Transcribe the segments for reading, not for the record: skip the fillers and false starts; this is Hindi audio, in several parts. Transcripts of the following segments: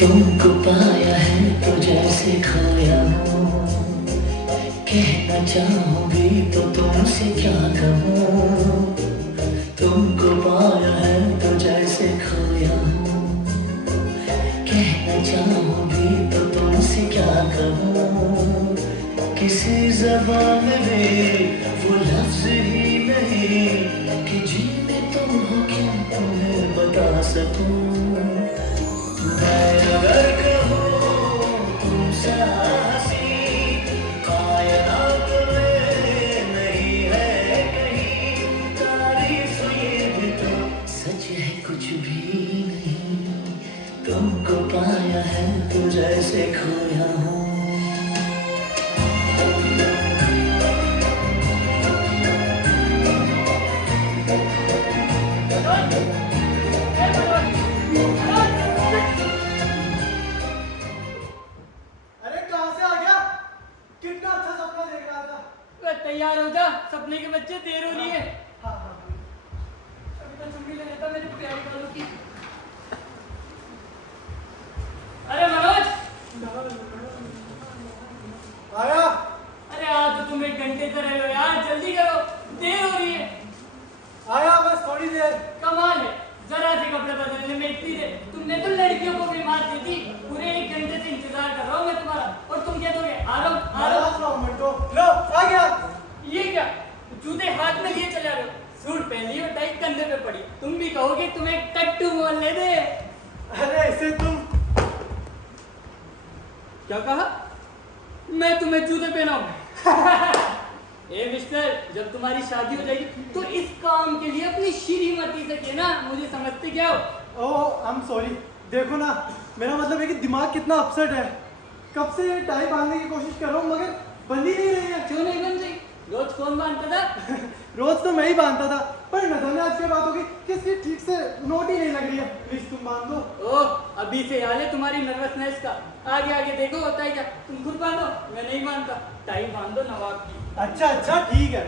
तुमको पाया है तो जैसे खोया हूँ, कहना चाहूँगी तो तुमसे क्या कहूँ। तुमको पाया है तो जैसे खोया हूँ, कहना चाहूँगी तो तुमसे क्या कहूँ। किसी ज़बान में वो लफ्ज़ ही नहीं कि जिनमें तुम हो क्या तुम्हें बता सकूँ। मैं अगर कहूँ तुमसे हंसी कायनात में नहीं है कहीं, तारीफ ये भी तो सच है कुछ भी नहीं। तुमको पाया है तो जैसे खोया हूँ। तैयार हो जा, सपने के बच्चे देर हो रही है। हाँ। अभी तो छुट्टी ले लेता मेरी प्यारी वालों की। अरे मनोज आया। अरे आज तो तुम 1 घंटे से रहे हो यार, जल्दी करो, देर हो रही है। आया बस थोड़ी देर। कमाल है, जरा से कपड़े बदलने में इतनी देर। तुमने तो लड़कियों को भी मार दी थी। पूरे 1 घंटे से इंतजार कर रहा हूँ मैं तुम्हारा, और तुम क्या दोगे? आ रहा हूँ। लो आ गया। ये क्या, जूते हाथ में लिए चले आ रहे हो? सूट पहन ली और टाई कंधे पे पड़ी, तुम भी कहोगे तुम्हें टट्टू बोल ले दे। अरे इसे तुम क्या कहा? मैं तुम्हें जूते पहनाऊं? ए मिस्टर, जब तुम्हारी शादी हो जाएगी तो इस काम के लिए अपनी श्रीमती से कहना, मुझे समझते क्या हो? ओह आई एम सॉरी। देखो ना, मेरा मतलब है कि दिमाग कितना अपसेट है। कब से टाई बांधने की कोशिश कर रहा हूँ मगर बंद ही नहीं रही है। क्यों नहीं बन रही? रोज कौन बांधता था? रोज तो मैं ही बांधता था, पर न जाने आज क्या बात होगी कि इसकी ठीक से नोट ही नहीं लग रही है। प्लीज तुम बांध दो। ओह, अभी से हाल है तुम्हारी नर्वसनेस का। आगे आगे देखो होता है क्या। तुम खुद बांधो, मैं नहीं बांधता। टाई बांध दो नवाब की। अच्छा ठीक है।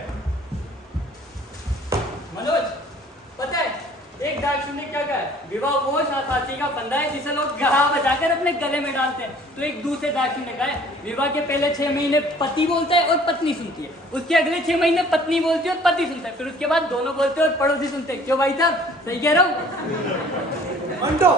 मनोज, पता है एक दार्शनिक ने क्या कहा है? विवाह वो शादी का फंदा है जिसे लोग गहा बजाकर अपने गले में डालते हैं। तो एक दूसरे दार्शनिक ने कहा है विवाह के पहले 6 महीने पति बोलता है और पत्नी सुनती है, उसके अगले 6 महीने पत्नी बोलती है और पति सुनता है, फिर उसके बाद दोनों बोलते हैं और पड़ोसी सुनते हैं। क्यों भाई साहब, सही कह रहा हूँ? मंटो,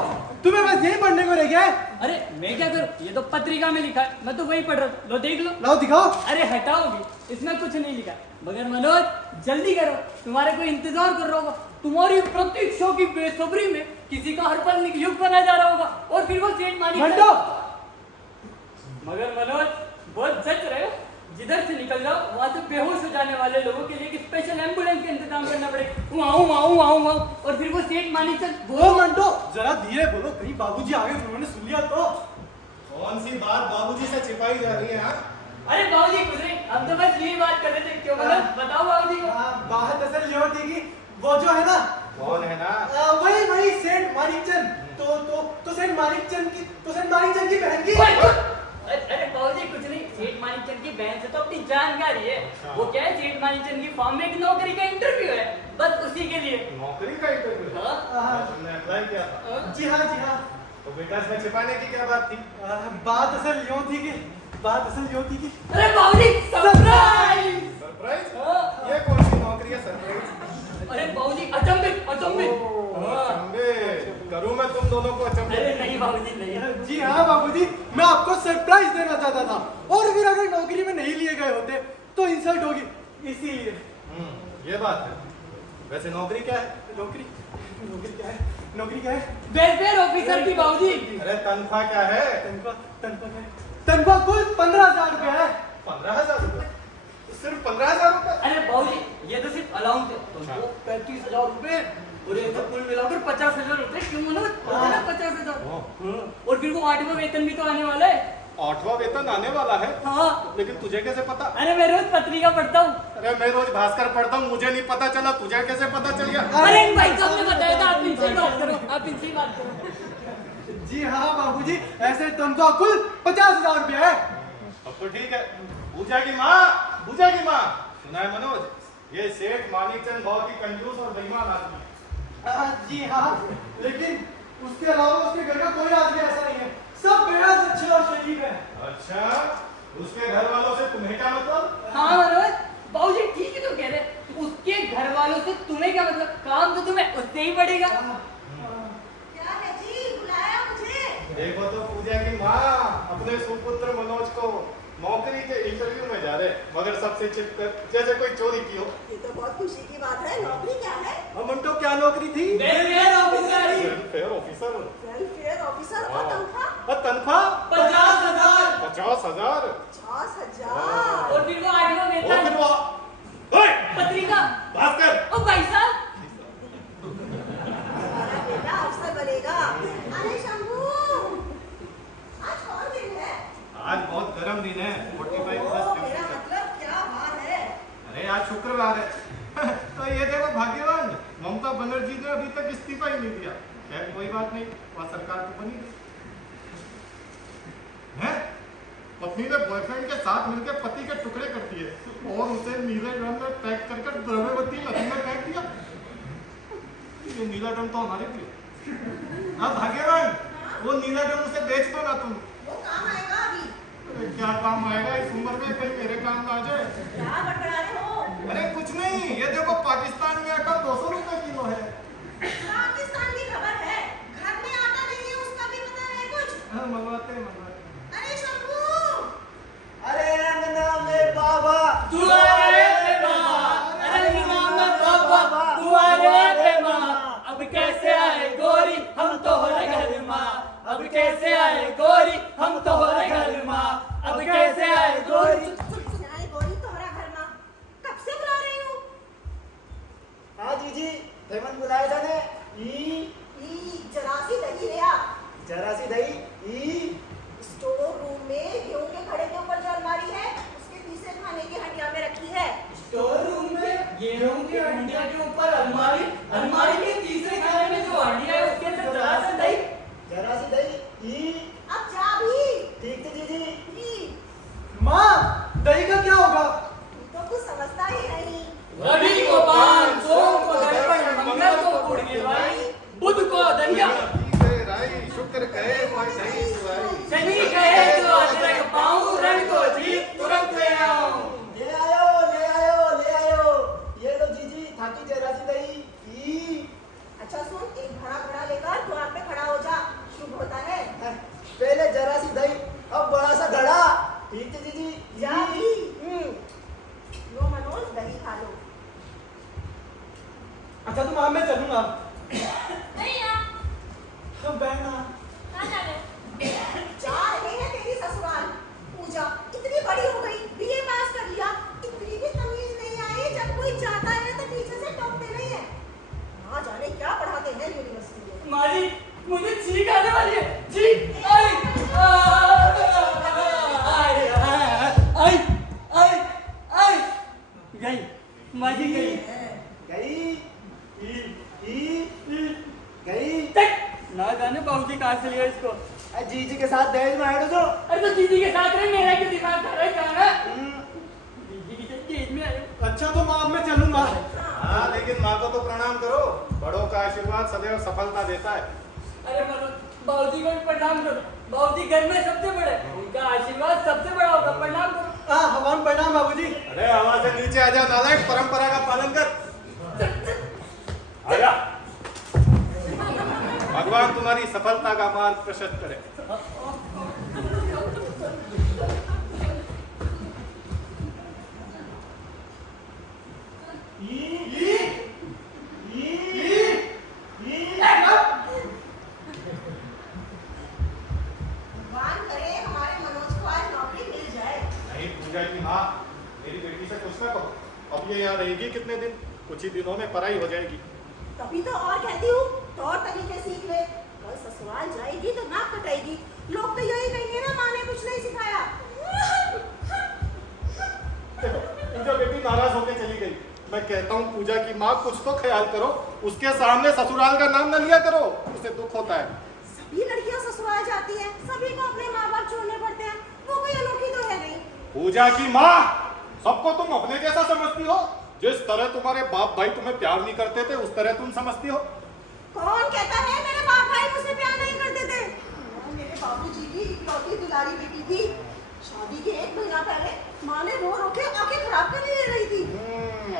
तुम्हें बस यही पढ़ने को रह गया है? अरे मैं क्या करूँ, ये तो पत्रिका में लिखा है, मैं तो वही पढ़ रहा हूँ। लो देख लो। लाओ दिखाओ। अरे हटाओगी, इसमें कुछ नहीं लिखा। मगर मनोज जल्दी करो, तुम्हारे को इंतजार कर रहा होगा। तुम्हारी प्रतीक्षा की बेसब्री में किसी का हर पल युग बना जा रहा होगा, और फिर वो सेठ मानी। मंटो, मगर मनोज बहुत सच रहे हो। जिधर से निकल जाओ वहां से बेहोश हो जाने वाले लोगों के लिए एक स्पेशल एम्बुलेंस का इंतजाम करना पड़ेगा। और फिर वो सेठ मानी चल ओ मंटो जरा धीरे बोलो, कहीं बाबूजी आगे उन्होंने सुन लिया तो। कौन सी बात बाबूजी से छिपाई जा रही है? हाँ? अरे बाबूजी कुछ नहीं, हम तो बस यही बात कर रहे थे। क्यों मतलब, बताओ बाबूजी को। बात असल ये होती कि वो जो है ना, कौन है ना? वही सेठ मानिकचंद। तो सेठ मानिकचंद की बहन की। अरे बाबूजी कुछ नहीं, सेठ मानिकचंद की बहन से तो अपनी जानकारी है। वो क्या है, सेठ मानिकचंद की फॉर्म में एक नौकरी का इंटरव्यू है, बस उसी के लिए। नौकरी का इंटरव्यू? हाँ? तुमने अप्लाई किया था? जी हाँ। तो बेटा इसमें छिपाने की क्या बात थी? बात असल यूँ थी कि अरे बाबूजी सरप्राइज। सरप्राइज? ये कौन सी नौकरी है सरप्राइज? अरे बाबूजी अचंभित। अचंभे करूं मैं तुम दोनों को अचंभे? अरे नहीं बाबूजी नहीं। जी हाँ बाबूजी, मैं आपको सरप्राइज देना चाहता था, और फिर अगर नौकरी में नहीं लिए गए होते तो इंसल्ट होगी, इसीलिए। ये बात है। वैसे नौकरी क्या है? नौकरी क्या है? वेलफेयर ऑफिसर की बाबूजी। अरे तनख्वाह क्या है? तनख्वाह कुल 15,000 रुपया है। 15,000 रुपए? सिर्फ 15,000 रुपए? अरे बाबूजी ये तो सिर्फ अलाउंस है, तो 35,000 रुपए, और ये सब कुल मिलाकर 50,000 रुपए। क्यों मनोज, 50,000। और फिर वो 8वां वेतन भी तो आने वाला है। 8वां वेतन आने वाला है? हाँ। लेकिन तुझे कैसे पता? अरे मैं रोज पत्रिका पढ़ता हूँ। अरे मैं रोज भास्कर पढ़ता हूँ, मुझे नहीं पता चला, तुझे कैसे पता चल गया? अरे इन भाई साहब ने बताया था, आप इनसे ही बात करो, आप इनसे ही बात करो। जी हाँ बाबूजी, ऐसे तनख्वाह कुल 50,000 रुपया है। अब तो ठीक है। पूजा की माँ, सुना है मनोज, ये सेठ मानिकचंद बहुत ही कंजूस और बेईमान आदमी है। जी हाँ, लेकिन उसके अलावा उसके घर का कोई आदमी ऐसा नहीं है सब बेहद अच्छे और शरीफ है। अच्छा, उसके घर वालों से तुम्हें क्या मतलब? हाँ मनोज, बाबूजी ठीक है तो कह रहे, उसके घर वालों से तुम्हें क्या मतलब? काम तो तुम्हें उससे ही पड़ेगा। क्या है जी, बुलाया मुझे? देखो तो पूजा की माँ अपने सुपुत्र मनोज को नौकरी के इंटरव्यू में जा रहे, मगर सबसे छिपकर जैसे कोई चोरी की हो। ये तो बहुत खुशी की बात है। नौकरी क्या है? मंटो क्या नौकरी थी? Welfare officer. Welfare officer. Welfare officer. और तनख्वाह? और तनख्वाह 50,000। 50,000। 50,000। और फिर वो आठवां और वेतन, फिर वो ओए, पत्रिका। भास्कर, ओ भाई साहब, हमारा बेटा अफसर बनेगा। अरे शंभू, आज कौन दिन है? आज बहुत गर्म दिन है, 45 ओह, प्लस मेरा टेम्परेचर। मतलब क्या बात है? अरे आज शुक्रवार है। तो ये देखो भाग्यवान, ममता बनर्जी ने अभी तक इस्तीफा ही नहीं दिया। खैर कोई बात नहीं, वह सरकार तो बनी गई है। पत्नी ने बॉयफ्रेंड के साथ मिलकर पति के टुकड़े कर दिए और उसे नीले ड्रम में पैक कर द्रव्यवती नदी में फेंक दिया। ये नीला ड्रम तो हमारे लिए। हाँ भाग्यवान, वो नीला ड्रम उसे बेच दो ना तुम। वो काम आएगा अभी। अरे क्या काम आएगा इस उम्र में, कहीं मेरे काम आ जाए। क्या बड़बड़ा रहे हो? अरे कुछ नहीं, ये देखो पाकिस्तान में आटा 200 रुपए किलो है। पाकिस्तान की खबर है। घर में आटा नहीं है, उसका भी पता है कुछ? हाँ, मंगवाते हैं। अरे शंभू, अरे अंगना में बाबा, दुआरे पे माँ, अरे नाम बाबा, दुआरे पे माँ, अब कैसे आए गोरी, हम तो हो रहे घर माँ, अब कैसे आए गोरी, हम तो हो रहे घर माँ, अब कैसे आए गोरी। सुनाए गोरी तोहरा घर माँ। कब से बुला रही हूँ? हाँ जीजी, हेमंत बुलाया जाने। जरा सी दही ले आ। जरा सी दही। स्टोर रूम में गेहूं के खड़े के ऊपर जो अलमारी है, उसके तीसरे खाने की हंडिया में रखी है। स्टोर रूम में गेहूं की हंडिया के ऊपर अलमारी, अलमारी के तीसरे खाने में जो हंडिया है उसके अंदर जरा सा दही। जरा सी दही। अब जा भी। ठीक है जीजी। ई, माँ, दही का क्या होगा? तू तो कुछ समझता ही नहीं। रवि को पान, सोम को दर्पण, मंगल को गुड़ गिरवाई, बुध को दलिया, शुक्र कहे कोई नहीं सुहाई। शनि कहे तो अदरक पाऊं, रंग को जीत तुरंत ले आऊं। ले आयो। ये लो जीजी, थाकी जरा सी दही। अच्छा सुन, एक भरा घड़ा लेकर द्वार पे खड़ा हो जा, शुभ होता है। पहले जरा सी दही, अब बड़ा सा घड़ा। ठीक है जीजी। जा भी। लो मनोज, दही खा लो। अच्छा तो माँ मैं चलूंगा। नहीं ना, हम बैठना। कहाँ जा रहे हो? जा रहे हैं तेरी ससुराल। पूजा इतनी बड़ी हो गई, बीए पास कर लिया, इतनी भी तमीज नहीं आई। जब कोई जाता है तो पीछे से टोकते नहीं है। ना जाने क्या पढ़ाते हैं यूनिवर्सिटी में। मारी, मुझे छींक आने वाली है। छींक आई आई आई आई गई, माजी गई। गई। तक ना जाने बाबूजी कहाँ से लिया इसको। जीजी के साथ दहेज में आए तो। अरे तो दीदी के साथ रहे, मेरा क्यों दिमाग खा रहा है? क्या है दीदी की जेब में आए। अच्छा तो माँ मैं चलूंगा। हाँ, लेकिन माँ को तो प्रणाम करो। बड़ों का आशीर्वाद सदैव सफलता देता है। अरे मनोज, बाबूजी को भी प्रणाम करो। बाबूजी घर में सबसे बड़े, उनका आशीर्वाद सबसे बड़ा होगा, प्रणाम करो। हाँ हमारा प्रणाम बाबूजी। अरे हवा से नीचे आ जा नालायक, परंपरा का पालन कर। आजा। भगवान तुम्हारी सफलता का मार्ग प्रशस्त करे। भगवान करे हमारे मनोज को आज नौकरी मिल जाए। नहीं पूजा की माँ, मेरी बेटी से कुछ ना कहो। अब ये यहाँ रहेगी कितने दिन? कुछ ही दिनों में पराई हो जाएगी। तभी तो और कहती हूँ, तौर तरीके सीख ले। कल ससुराल जाएगी तो नाक कटाएगी। लोग तो यही कहेंगे ना, माँ ने कुछ नहीं सिखाया। देखो, पूजा बेटी नाराज होकर चली गई। मैं कहता हूँ पूजा की माँ, कुछ तो ख्याल करो। उसके सामने ससुराल का नाम न लिया करो, उसे दुख होता है। सभी लड़कियां ससुराल जाती हैं, सभी को अपने माँ बाप छोड़ने पड़ते हैं। वो कोई अनोखी तो है नहीं। पूजा की माँ, सबको तुम अपने जैसा समझती हो। जिस तरह तुम्हारे बाप भाई तुम्हें प्यार नहीं करते थे, उस तरह तुम समझती हो। कौन कहता है मेरे बाप भाई मुझसे प्यार नहीं करते थे? मेरे बाबूजी की इकलौती दुलारी बेटी थी। शादी के 1 महीना पहले माँ ने रो रो के आंखें खराब कर ले रही थी।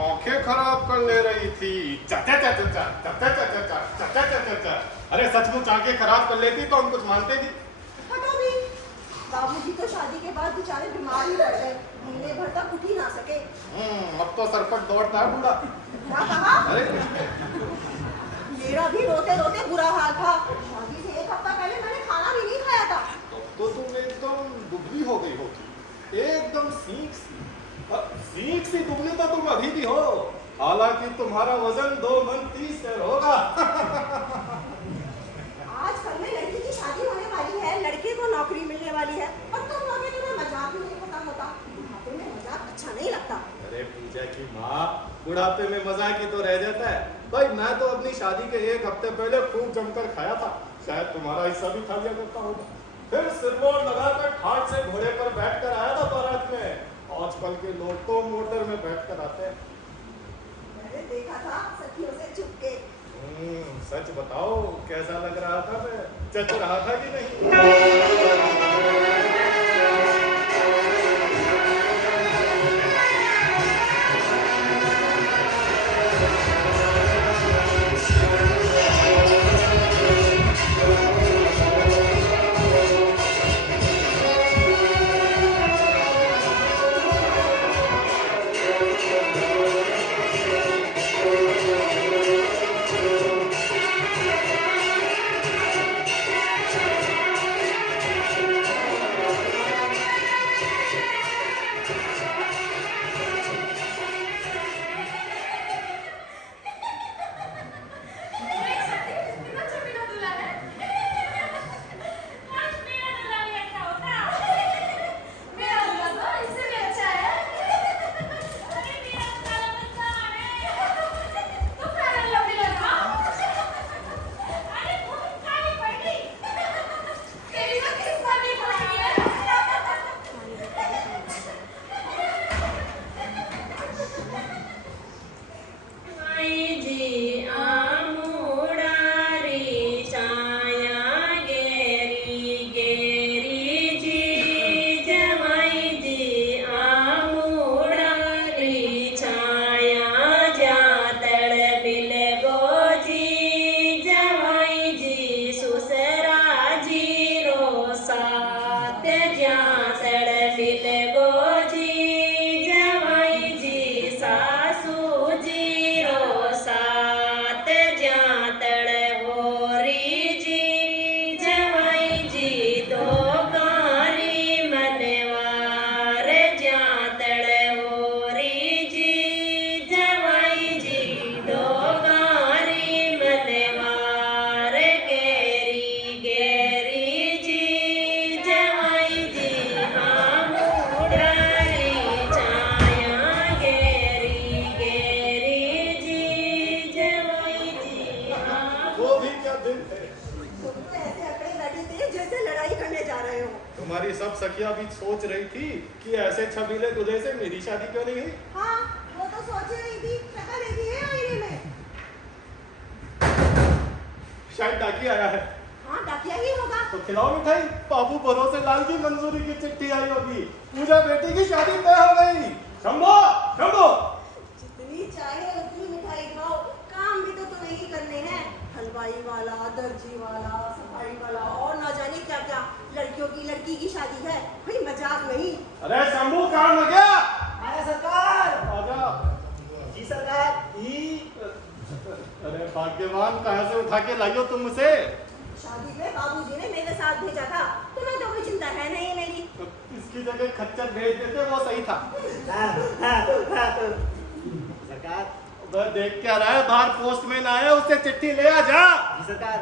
आंखें खराब कर ले रही थी। चाचा चाचा चाचा चाचा चाचा चाचा चाचा चाचा। अरे सचमुच आंखें खराब कर लेती तो हम कुछ मानते नहीं। हटो भी। बाबूजी तो शादी के बाद बेचारे बीमार ही पड़ गए, महीने भर तक उठ ही ना सके। अब तो सरपट दौड़ता है बूढ़ा। क्या कहा? अरे मेरा भी रोते रोते बुरा हाल था। शादी से 1 हफ्ता पहले मैंने खाना भी नहीं खाया था। तो तुम एकदम दुबली हो गई होगी, एकदम सीख सी दुबली तो तुम अभी भी हो। हालांकि तुम्हारा वजन 2 मन 30 सेर होगा। आजकल में लड़की की शादी होने वाली है, लड़के को नौकरी मिलने वाली है, और तुम लोग तुम्हें मजाक भी नहीं पता होता। बुढ़ापे में मजाक अच्छा नहीं लगता। अरे पूजा की माँ, बुढ़ापे में मजाक ही तो रह जाता है। भाई मैं तो अपनी शादी के 1 हफ्ते पहले खूब जमकर खाया था। शायद तुम्हारा हिस्सा भी खा लिया करता होगा। फिर सिरमौर लगाकर ठाट से घोड़े पर बैठकर आया था बारात में। आजकल के लोग तो मोटर में बैठकर आते हैं। मैंने देखा था सखियों से छुप के। सच बताओ, कैसा लग रहा था? मैं जच रहा था कि नहीं? तुम्हारी सब सखियां भी सोच रही थी कि ऐसे छबीले दूल्हे से मेरी शादी क्यों नहीं हुई। हाँ, वो तो सोच रही थी। टका देखी है आईने में। शायद डाकी आया है। हाँ, डाकिया ही होगा। तो खिलाओ मिठाई। बाबू भरोसे लाल की मंजूरी की चिट्ठी आई होगी। पूजा बेटी की शादी तय हो गई। शंभो शंभो। जितनी चाहे उतनी मिठाई खाओ, काम भी तो तुम्हें ही करने हैं। हलवाई वाला, दर्जी वाला, सफाई वाला और न जाने क्या क्या। लड़कियों की लड़की की शादी है, भाई मजाक नहीं। अरे शंभू काम लग गया। आया सरकार। आजा। जी सरकार। अरे भाग्यवान, कहाँ से उठा के लाई हो तुम मुझे? शादी में बाबूजी ने मेरे साथ भेजा था। तुम्हें तो कोई चिंता है नहीं मेरी। तो इसकी जगह खच्चर भेज देते, वो सही था। सरकार। वह देख क्या रहा है? बाहर पोस्टमैन आया, उससे चिट्ठी ले आ जा। जी सरकार।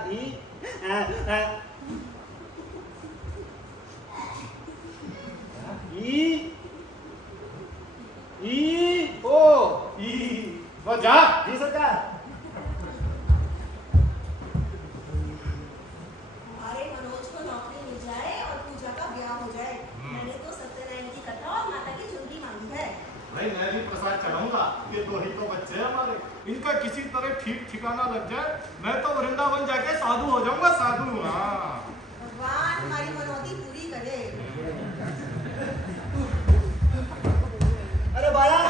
वो जा। जी सरकार। हमारे मनोज को नौकरी मिल जाए और पूजा का ब्याह हो जाए। मैंने तो सत्यनारायण की कथा और माता की चुनरी मांगी है। भाई मैं भी प्रसाद चढ़ाऊंगा। ये 2 ही तो बच्चे हैं हमारे, इनका किसी तरह ठीक ठिकाना लग जाए, मैं तो वृंदावन जाके साधु हो जाऊंगा। साधु। हाँ, भगवान हमारी मनौती पूरी करे। अरे बाया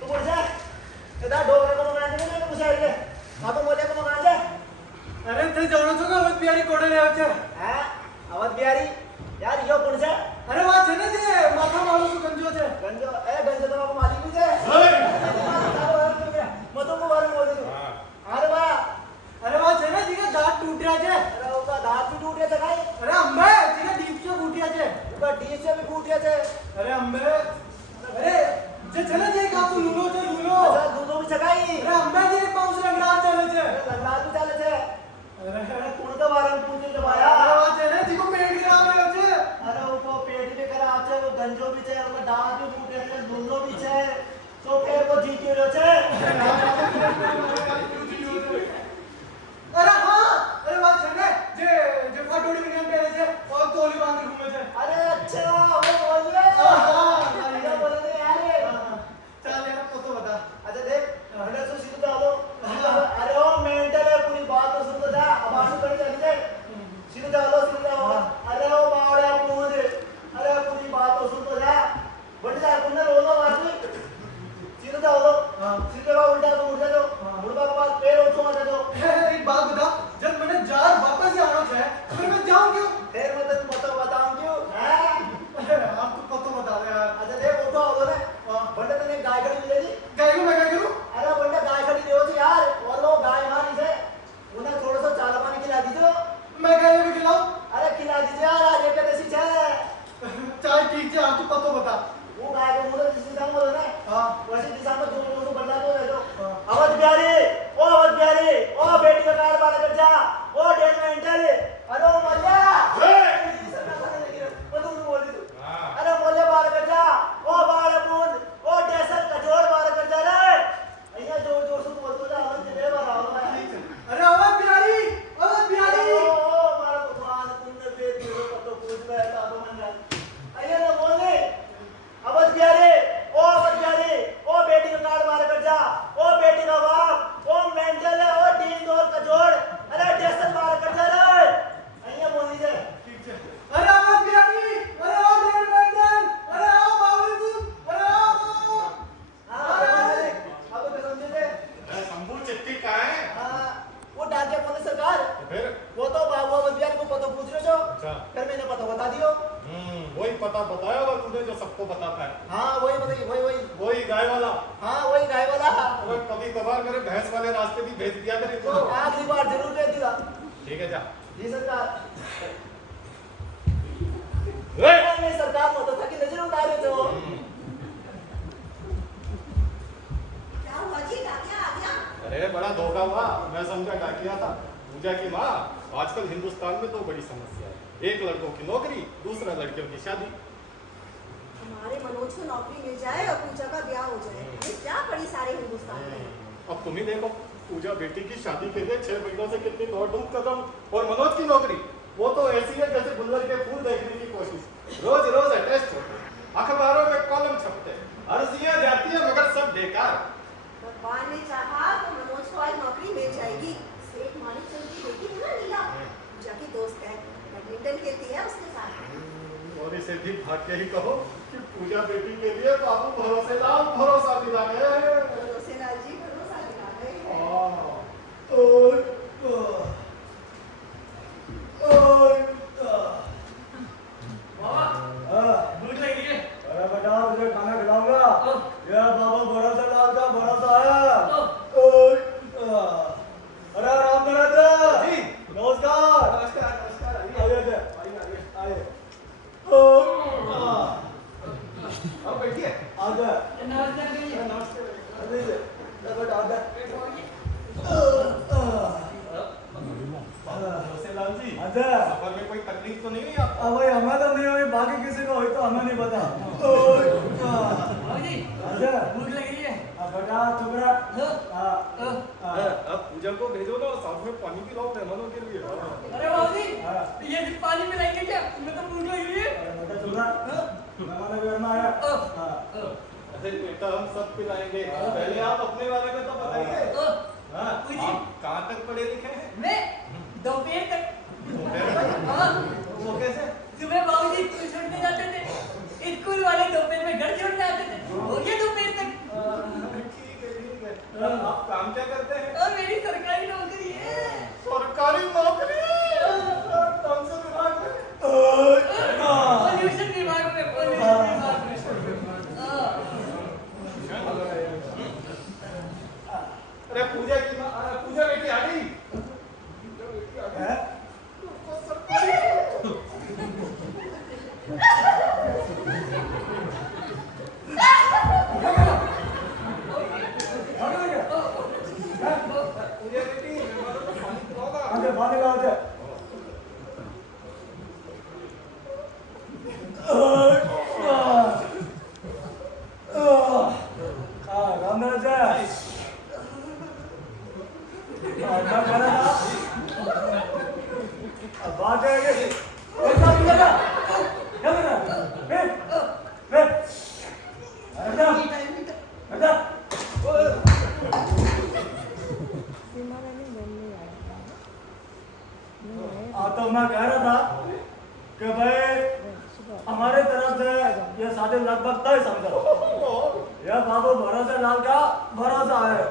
तू बोल जा इधर डोगरे को मंगा दे ना कुछ आइए आप बोले को मंगा दे अरे ते जानो છો કે અવધ બિહારી કોડે રહ્યો છે हां अवध बिहारी यार यो कौन से અરે વાત છે ને જે માથા મારો છું ગંજો છે गंजो गंजो तो आपको मालिक भी है मतो को बारे में बोल दे अरे बा અરે વાત છે ને जी का दांत टूट रहा છે अरे उसका दांत भी टूट गया था भाई અરે અંબે जी का डीप से फूट गया છે उसका डीप से भी टूट गया था અરે અંબे अरे जे છે ને જે કાપુ લૂલો છે લૂલો अच्छा दूधों भी चकाई અરે અંબે જે પાઉસ રંગડા ચાલે છે लंगा भी चले थे અરે अरे कौन का बारे में पूछे तो भाया અરે વાત છે ને जी को पेट खराब રહ્યો છે अरे उसको पेट भी खराब है वो गंजो भी है उसका दांत भी टूट गया है दूधों भी है तो फिर वो जीती रहो छे અરે હા અરે વાત છે ને જે ફાટોડી વિજ્ઞાન પહેરે છે और તોલી બાંધી ઘૂમે છે अरे अच्छा वो बोल रहे क्या बोल रहे यार ચાલ યાર પોતો બતા अच्छा देख हमें तो सीधे डालो अरे ओ मेंटल है पूरी बात तो सुन तो जा अब आंसू कर चली जाए सीधे डालो अरे ओ बावड़े पूरे अरे पूरी बात तो सुन तो जा बढ़ जा तुमने रोलो आदमी सीधे डालो सीधे बा उल्टा तो उठ जाओ उल्टा के बाद पैर उठो मत जाओ एक बात बता जब मैंने जार वापस ही आना है फिर मैं जाऊं क्यों फिर मैं तेरे बताऊं क्यों हैं आप तो पतो बता दे यार अच्छा देख उठो आओ ना बंदे तने गाय खड़ी मिलेगी गाय को मैं क्या करूं अरे बंदे गाय खड़ी देओ जी यार और लोग गाय मारी से उन्हें थोड़ा सा चाला पानी खिला दीजिए मैं गाय को खिलाऊं अरे खिला दीजिए यार आज एक देसी चाय चाय ठीक है आप तो पतो बता वो गाय को मुझे जिस दिशा में बोलो ना हां वैसे दिशा में जो लोग बदला तो ले लो अवध बिहारी ओ बेटी का कार वाला कर जा ओ डेढ़ मेंटल अरे ओ मरिया अरे मोले बाल कर जा ओ बाल बूंद ओ डेसर कजोड़ बाल कर जा रे अइया जोर जोर से बोल तो जा अवध दे बारा अरे अवध बिहारी ओ मारा भगवान तुमने दे दियो तो पूछ बैठा तो मन अइया ना बोले अवध बिहारी ओ बेटी का कार्ड बार कर जा ओ बेटी का बाप ओ मेंटल है ओ डीन दोस्त का जोड़ अरे डेसर बार कर जा रे अइया बोली जे ठीक है अरे अवध बिहारी अरे आओ डेढ़ मेंटल अरे आओ बावली तू अरे आओ हां अब तो समझे थे शंभू चिट्ठी का है हां वो डाकिया कौन है सरकार फिर वो तो बाबू अवध बिहारी को पता पूछ रहे हो अच्छा फिर मैंने पता बता दियो वही पता बताया होगा तुमने जो सबको बताता है हां वही बताइए वही गाय वाला हां वही गाय वाला अगर कभी कभार मेरे भैंस वाले रास्ते भी भेज दिया करे तो अगली बार जरूर दे दूंगा ठीक है जा जी सरकार ए! नहीं सरकार मतलब था कि नजर उतारे तो क्या हुआ जी डाकिया आ गया? अरे बड़ा धोखा हुआ मैं समझा डाकिया था पूजा की माँ आजकल हिंदुस्तान में तो बड़ी समस्या है एक लड़कों की नौकरी दूसरा लड़कियों की शादी हमारे मनोज को नौकरी मिल जाए और पूजा का ब्याह हो जाए ये क्या पड़ी सारे हिंदुस्तान में। अब तुम ही देखो पूजा बेटी की शादी के लिए 6 महीनों से कितनी दौड़-धूप कर रहा हूं और मनोज की नौकरी वो तो ऐसी है जैसे गुल्लर के फूल देखने की कोशिश रोज अटेस्ट होते अखबारों में कॉलम छपते अर्जियां जाती है मगर सब बेकार भगवान ने चाहा तो मनोज को आज नौकरी मिल जाएगी। सेठ मालिक चंद की बेटी है ना नीला, पूजा की दोस्त है, बैडमिंटन खेलती है उसके साथ। और इसे भी भाग्य ही कहो कि पूजा बेटी के लिए बाबू भरोसा दिला गए भरोसेलाल जी भरोसा दिला गए हैं। भूख लगी है अरे बेटा तुझे खाना खिलाऊंगा ओ। ये बाबा भरोसा लाल का भरोसा है ओ। अरे राम महाराज जी नमस्कार नमस्कार आइए आइए अब बैठिए आजा नमस्कार भैया नमस्ते अभी बेटा आजा भरोसेलाल जी आजा सफर में कोई तकलीफ तो नहीं हुई आपको अब भाई हमें तो नहीं हुई बाकी किसी को हुई तो हमें नहीं पता जी आजा भूख लग रही है बेटा चुपड़ा अब पूजा को भेजो ना साथ में पानी पिलाओ मेहमानों के लिए अरे बाबूजी ये सिर्फ पानी मिलाएंगे क्या मैं तो भूख लग रही है बेटा चुपड़ा मेहमान घर में आया अरे बेटा हम सब पिलाएंगे पहले आप अपने बारे में तो बताइए हाँ, जी। आप कहाँ तक पढ़े लिखे हैं मैं दोपहर तक दोपहर तक? हाँ वो कैसे? सुबह बाबूजी स्कूल छोड़ने जाते थे, स्कूल वाले दोपहर में घर छोड़ने आते थे, हो गया दोपहर तक। ठीक है। आप काम क्या करते हैं? और मेरी सरकारी नौकरी है। सरकारी नौकरी कौन से विभाग में? पॉल्यूशन विभाग में, पॉल्यूशन विभाग में। अरे पूजा की माँ, अरे पूजा बेटी आ गई। हैं? पूजा बेटी मेहमानों को पानी पिलाओगा? आगे पानी का आगे। रामराज क्या कर रहा था? अब बात है कि ऐसा भी लगा क्या कर रहा? तो मैं कह रहा था कि भाई हमारे तरफ से ये शादी लगभग तय समझो। यह बाबू भरोसे लाल का भरोसा है।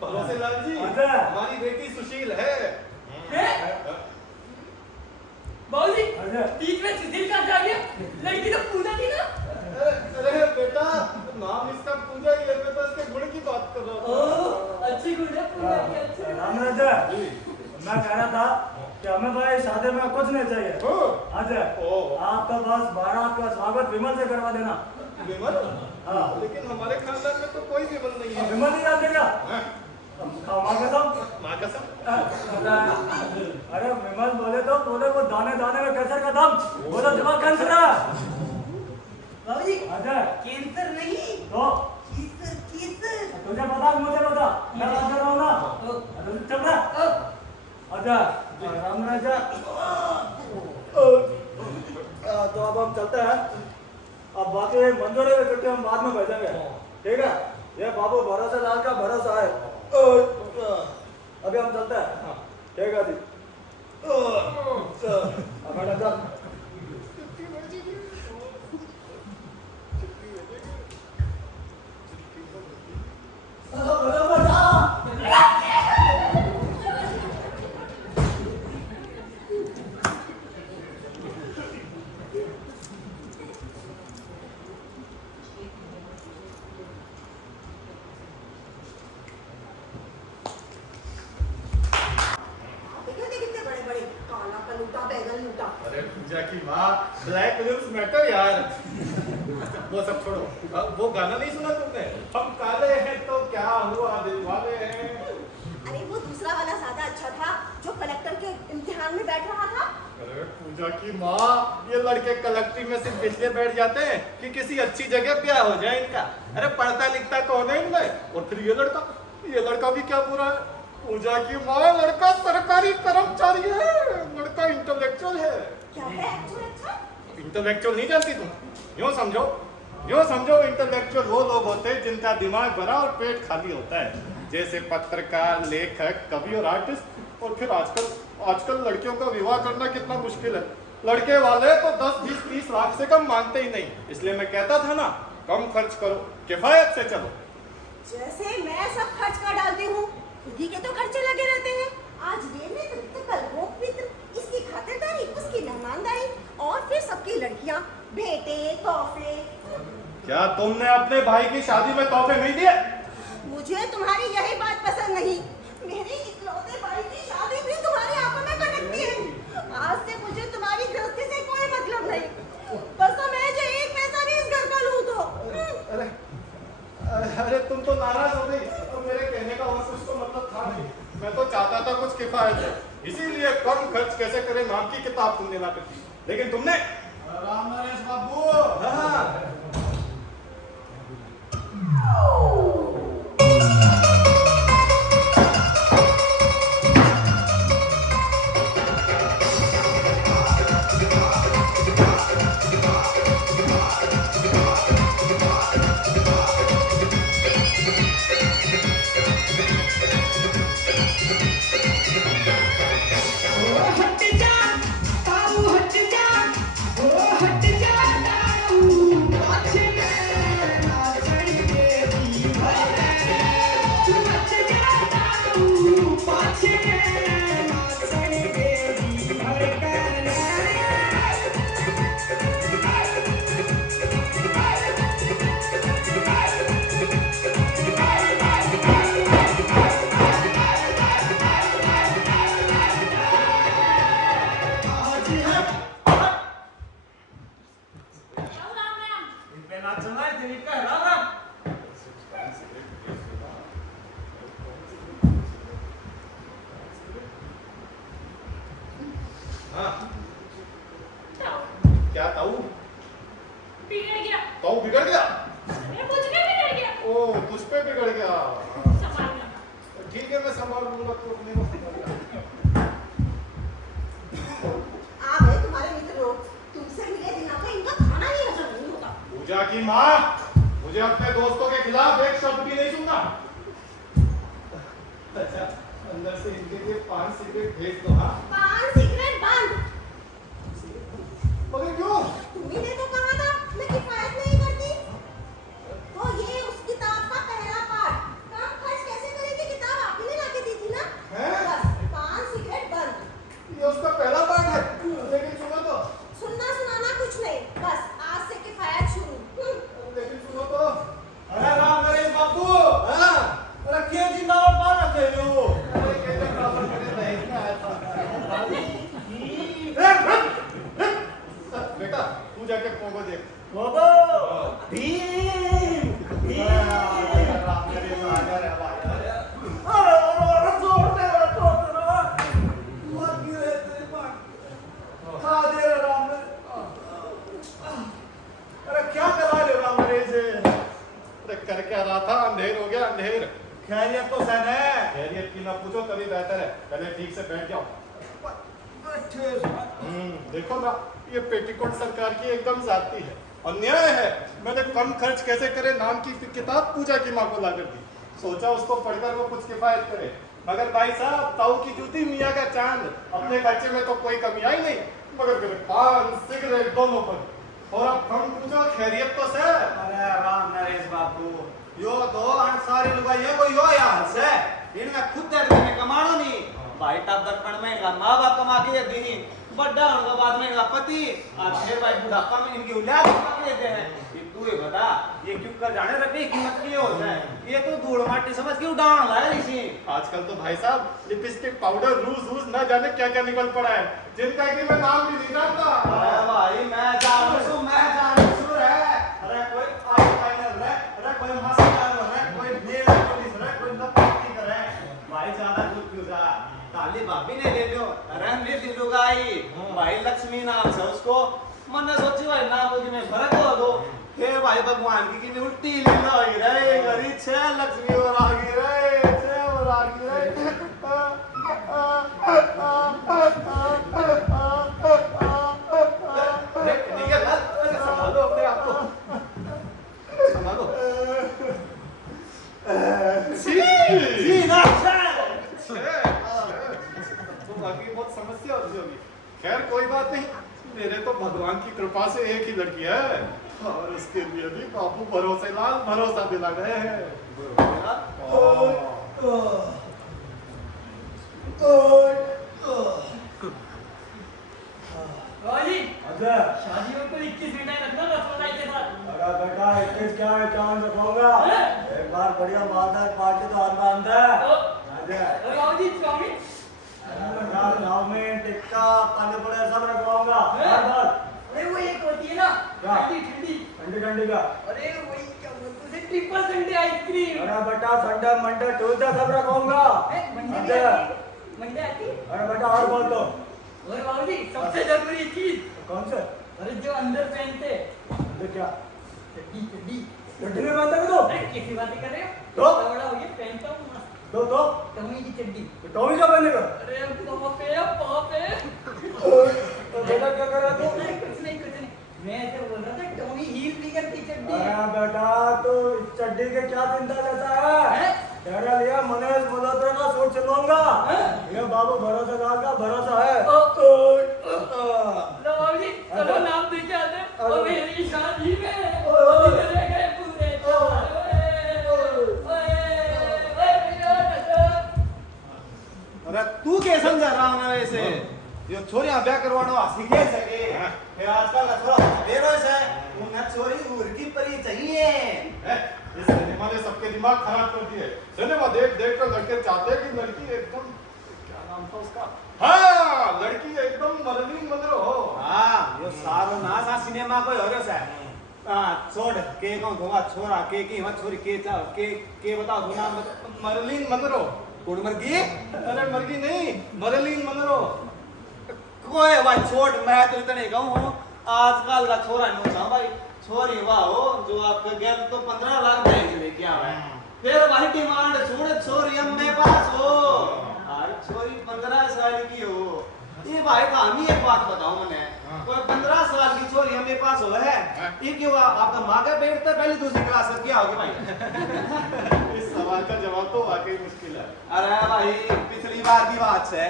भरोसेलाल जी, अच्छा। हमारी बेटी सुशील है। बाबूजी अच्छा। बीच में सुशील कहाँ से आ गया? लड़की तो पूजा थी ना। अरे बेटा, नाम इसका पूजा ही है, मैं तो इसके गुण की बात कर रहा था। अच्छी गुण है पूजा की, अच्छी गुण है। रामराज मैं कह रहा था कि हमें भाई शादी में कुछ नहीं चाहिए। अच्छा आप तो बस बारात का स्वागत विमल से करवा देना। विमल? हाँ। लेकिन हमारे खानदान में तो कोई विमल नहीं है। विमल नहीं जानते क्या? हाँ। खाओ माँ कसम। माँ कसम? अरे विमल बोले तो बोले वो दाने दाने में कैंसर का दम, वो तो दिमाग कैंसर है। बाबूजी अच्छा कैंसर नहीं, तो कीसर कीसर। तुझे पता है मुझे पता, मैं बात कर रहा हूँ ना। चल रहा। अच्छा रामराज तो अब हम चलते हैं। अब बाकी मंजूरी की छुट्टी हम बाद में भेजेंगे, ठीक है? ये बाबू भरोसे लाल का भरोसा है। अभी हम चलते हैं, ठीक है जी। अब मैडम चल। देखिए कितने बड़े बड़े, काला का लूटा बैगन लूटा। अरे पूजा की माँ, ब्लैक लिव्स मैटर यार। वो सब छोड़ो, वो गाना नहीं सुना तुमने? हम काले हैं तो क्या हुआ, दिल वाले हैं। अरे वो दूसरा वाला ज्यादा अच्छा था, जो कलेक्टर के इम्तिहान में बैठ रहा था। अरे पूजा की माँ, ये लड़के कलेक्ट्री में सिर्फ इसलिए बैठ जाते हैं कि किसी अच्छी जगह ब्याह हो जाए इनका। अरे पढ़ता लिखता कौन है इनमें? और फिर ये लड़का भी क्या बुरा है? पूजा की माँ, लड़का सरकारी कर्मचारी है, लड़का इंटेलेक्चुअल है। क्या है एक्चुअल अच्छा? इंटेलेक्चुअल नहीं जानती तुम? यूँ समझो इंटेलेक्चुअल वो लोग होते हैं जिनका दिमाग भरा और पेट खाली होता है, जैसे पत्रकार, लेखक, कवि और आर्टिस्ट। और फिर आजकल लड़कियों का विवाह करना कितना मुश्किल है। लड़के वाले तो 10, 20, 30 लाख से कम मांगते ही नहीं। इसलिए मैं कहता था ना, कम खर्च करो, किफायत से चलो। जैसे मैं सब खर्च कर डालती हूँ, खुद ही के तो खर्चे लगे रहते हैं। आज ये मित्र तो कल वो मित्र, इसकी खातिरदारी, उसकी मेहमानदारी, और फिर सबकी लड़कियाँ, भेंटे, तोहफे। क्या तुमने अपने भाई की शादी में तोहफे नहीं दिए? मुझे तुम्हारी यही बात पसंद नहीं। मेरे इकलौते भाई की शादी भी तुम्हारी आंखों में कटकती है। आज से मुझे तुम्हारी गृहस्थी से कोई मतलब नहीं। बस मैं जो एक पैसा भी इस घर का लूं तो। अरे तुम तो नाराज हो गई। तो मेरे कहने का और कुछ तो मतलब था नहीं। मैं तो चाहता था कुछ किफायत है, इसीलिए कम खर्च कैसे करें नाम की किताब तुमने ला कर दी। लेकिन तुमने राम नरेश बाबू, हाँ Oh, कह राम राम। हाँ ताऊ, क्या ताऊ बिगड़ गया। ताऊ बिगड़ गया अरे मुझ में बिगड़ गया। ओ तुझ पे बिगड़ गया संभालना। ठीक है मैं संभाल लूंगा तो अपने को आ गए तुम्हारे मित्र लोग। तुमसे मिले बिना तो इनका खाना ही हजम नहीं होता। पूजा की माँ मुझे अपने दोस्तों के खिलाफ एक शब्द भी नहीं सुनना। अच्छा अंदर से इनके लिए 5 सिगरेट भेज दो। हाँ पान सिगरेट बंद। मगर क्यों तुम्ही ने तो कहा था मैं किफायत नहीं करती। तो ये उस किताब का पहला पाठ। कम खर्च कैसे करेंगे किताब आपने लाके दी थी ना। हैं? बस पान सिगरेट बंद। ये उसका पहला पार्ट है लेकिन सुनो तो सुनना सुनाना कुछ नहीं। बस आज से किफायत शुरू। लेकिन सुनो तो अरे राम नरेश बाबू। हाँ अरे क्या जिंदाबाद बात रखे हो। अरे कहते बराबर मेरे दहेज में आया था बेटा तू जाके पोगो देख बाबू भीम भीम। राम करे तो आ जा रे भाई अरे जोर दे मत गिरे तेरी बात। खा दे रे राम ने। अरे क्या करा ले राम नरेश। अरे कर क्या रहा था अंधेर हो गया अंधेर खैरियत तो सहन है। खैरियत की ना पूछो तभी बेहतर है पहले ठीक से बैठ जाओ देखो ना ये पेटीकोट सरकार की एकदम जाती है अन्याय है। मैंने कम खर्च कैसे करे नाम की किताब पूजा की माँ को लाकर दी। सोचा उसको पढ़कर वो कुछ किफायत करे मगर भाई साहब ताऊ की जूती मियाँ का चांद। अपने खर्चे में तो कोई कमी आई नहीं मगर मेरे पान सिगरेट दोनों पर। और अब हम पूछो खैरियत तो सर अरे राम नरेश बाबू यो दो अंसारी लुगाई कोई यो यार से इनका खुद दर्द में कमानो नहीं भाई तब दर्पण में इनका माँ बाप कमा के दी बड़ा उनका बाद में इनका पति और फिर भाई बुढ़ापा में इनकी औलाद कमा के देते हैं ये तू ही बता ये क्यों कर जाने रखी कीमत की हो जाए ये तो धूल माटी समझ के उड़ान लाया इसी आजकल तो भाई साहब लिपस्टिक पाउडर रूज ना जाने क्या क्या निकल पड़ा है जिनका कि मैं नाम भी नहीं जानता। अरे भाई मैं जानू रे अरे कोई आईलाइनर रे अरे कोई मस्कारा रे कोई नेल पॉलिश रे कोई लिपस्टिक रे भाई ज्यादा कुछ क्यों जा काली भाभी ने ले लो अरे ले लुगाई भाई लक्ष्मी नाम से उसको मैंने सोची भाई नाम की मैं भरत हो दो फिर भाई भगवान की उल्टी ले लो रे गरी छह लक्ष्मी और आगी रे छह और आगी रे ठीक है संभालो अपने आप को संभालो जी ना तो बाकी बहुत समस्या होगी। खैर कोई बात नहीं मेरे तो भगवान की कृपा से एक ही लड़की है और उसके लिए भी बापू भरोसेलाल भरोसा दिला गए हैं। बाबूजी, अच्छा शादियों को 21 मिठाई रखना रसमलाई के साथ। अरे बेटा 21 क्या है चांद रखूंगा। हैं? एक बार बढ़िया मालदार पार्टी तो आना अंदर। अरे बाबूजी चाउमीन। बेटा चाउमीन टिक्का पानी पूरी सब रखवाऊंगा। हैं? हर बार अरे वो एक होती है ना क्या? ठंडी ठंडी। ठंडी ठंडी का। अरे वही क्या बोलते हैं ट्रिपल संडे आइसक्रीम। अरे बेटा संडे मंडे ट्यूसडे सब रखवाऊंगा। मंडे भी अंदर। आती है? मंडे आती है? अरे बेटा और बोल दो और बाबूजी सबसे जरूरी चीज कौन से अरे जो अंदर पहनते ये क्या चड्डी चड्डी। चड्डी में बांधे तो अरे कैसी बातें कर रहे हो? तो? बड़ा हो गया पहनता हूँ मस्त तो टोमी की चड्डी। टॉमी का पहनेगा। अरे पापे पापे। तो बेटा क्या कर रहा तू कुछ नहीं मैं ऐसे बोल रहा था टोमी हील फिगर की चड्डी। अरे बेटा तू इस चड्डी के क्या चिंता करता है हैं? तेरा लिया मनेश मल्होत्रा का सूट सिलवाऊंगा। हैं? ये बाबू भरोसेदार का भरोसा है। लो बाबूजी चलो नाम दे के आते और मेरी शादी में रह गए पूरे चार। अरे तू के समझा रहा है वैसे यो छोरियां ब्याह करवानो सीखे सके फिर आजकल का थोड़ा बेरोज है उन्हें छोरी उर की परी चाहिए इस सिनेमा ने सबके दिमाग खराब कर दिए। सिनेमा देख देख कर लड़के चाहते हैं कि लड़की एकदम क्या नाम था उसका हाँ लड़की एकदम मरनी मदरो हो। हां यो सारो ना सा सिनेमा कोई हो रयो से छोड़ के कौन दूंगा छोरा के मत छोरी के बताओ दो नाम मरलिन मनरो। कौन मर गई अरे मर्गी नहीं, मरलिन मनरो। कोई भाई छोड़ मैं तो इतने कहूँ आजकल का छोरा नहीं था भाई छोरी वाह हो जो आपके गेम तो 15 लाख बैंक लेके आवा है फिर भाई डिमांड छोड़ छोरी हम मेरे पास हो और छोरी 15 साल की हो ये भाई काम ही एक बात बताओ मैंने कोई 15 साल की छोरी हम मेरे पास हो है ये क्यों आपका माँ का पेट था पहले दूसरी क्लास में क्या होगी भाई इस सवाल का जवाब तो वाकई मुश्किल है। अरे भाई पिछली बार की बात है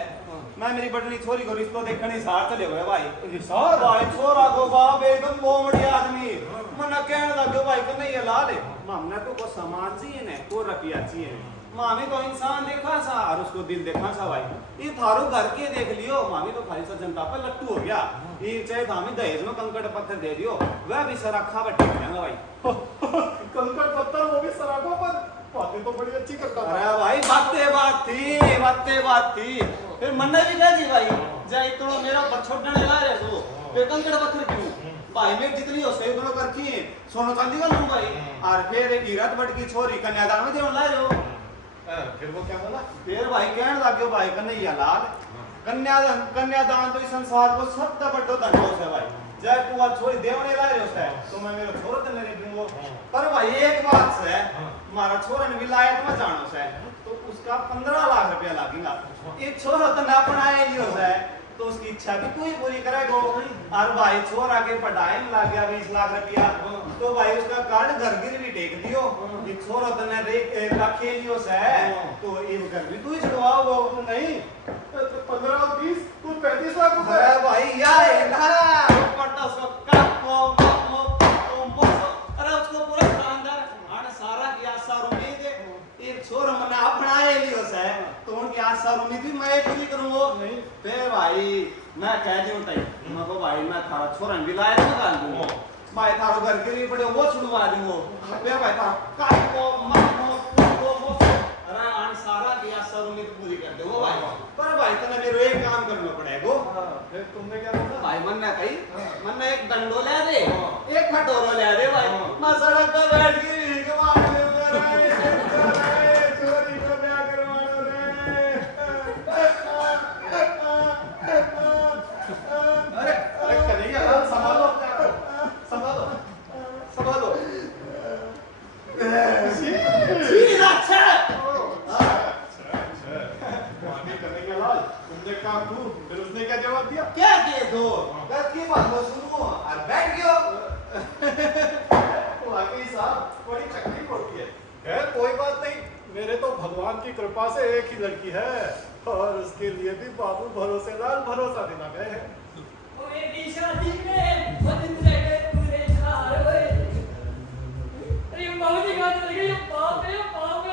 मैं मेरी बटनी छोरी को रिश्तो देखने सार चले हुए भाई रिश्ता? भाई छोरा को बाप एकदम बोमड़ी आदमी मना कहने लगे भाई को नहीं ये ला ले मामना तो को सामान चाहिए ना को रुपया चाहिए मामी तो इंसान देखा सा और उसको दिल देखा सा भाई ये थारो घर के देख लियो मामी तो खाली सा जनता पर लट्टू हो गया ये चाहे धामी दहेज में कंकड़ पत्थर दे दियो वह भी सराखा बट्टे जाएगा भाई कंकड़ पत्थर वो भी सराखों पर बातें तो बड़ी अच्छी करता था। अरे भाई बातें बात थी फिर मन्ना भी कह दी भाई जाए तो मेरा छोड़ने ला रहे सो फिर कंकड़ पत्थर क्यों भाई में जितनी हो सही दोनों कर की सोना चांदी का लूं भाई और फिर एक हीरत बट की छोरी कन्यादान में देवन ला जो फिर वो क्या बोला? फिर भाई कहने लगे भाई कन्हैया लाल कन्यादान तो इस संसार को सबसे बड़ो धनोस है भाई जय तू आज छोरी देवने ला रहे हो तो मैं मेरा छोरा तो नहीं दूंगा पर भाई एक बात है हमारा छोरा ने विलायत में जानो है तो उसका 15 लाख रुपया लगेगा एक छोरा तो ना बनाए लियो है तो उसकी इच्छा भी तू ही पूरी करेगा और भाई छोरा के पढ़ाई में लग गया 20 लाख रुपया तो भाई उसका कार्ड घर गिरवी टेक दियो ये छोरा तो ने रखे लियो है तो ये घर भी तू ही छुड़वाओ वो नहीं 15 और 20 कुल 35 लाख रुपए। अरे भाई यार ना पट्टा उसको काको अरे उसको पूरा खानदार हमारा सारा की आशा उम्मीद है एक छोरा मैंने अपनाए लियो है तो उनकी आशा उम्मीद भी मैं पूरी करूंगा नहीं। फिर भाई मैं कह दूं तई मैं को भाई मैं थारा छोरा विलायत में डाल दूंगा भाई थारो घर गिरी पड़े वो छुड़वा दूंगा फिर भाई था काको मको अरे आन सारा की आशा उम्मीद पूरी कर दे वो भाई पर भाई तने मेरे एक काम करना पड़ेगा फिर तुमने क्या बोला? भाई मन ने कही मन ने एक डंडो ले दे एक खटोरो ले दे भाई मैं सड़क पर बैठ के रीक मार दे चोरी को ब्याह करवाना रे। अरे कन्हैया लाल संभालो अपने आप को, संभालो। अच्छा मानी कन्हैया लाल तुमने काम तू फिर उसने क्या जवाब दिया? क्या किए दो दस की बात लो सुनो और बैठ गयो वाकई साहब बड़ी तकलीफ होती है। खैर कोई बात नहीं मेरे तो भगवान की कृपा से एक ही लड़की है और उसके लिए भी बाबू भरोसेदार भरोसा दिला गए हैं। मेरी शादी में बदन जाएगा पूरे झाड़ होए अरे बाबू जी बात लग गई बाप है अरे बाबू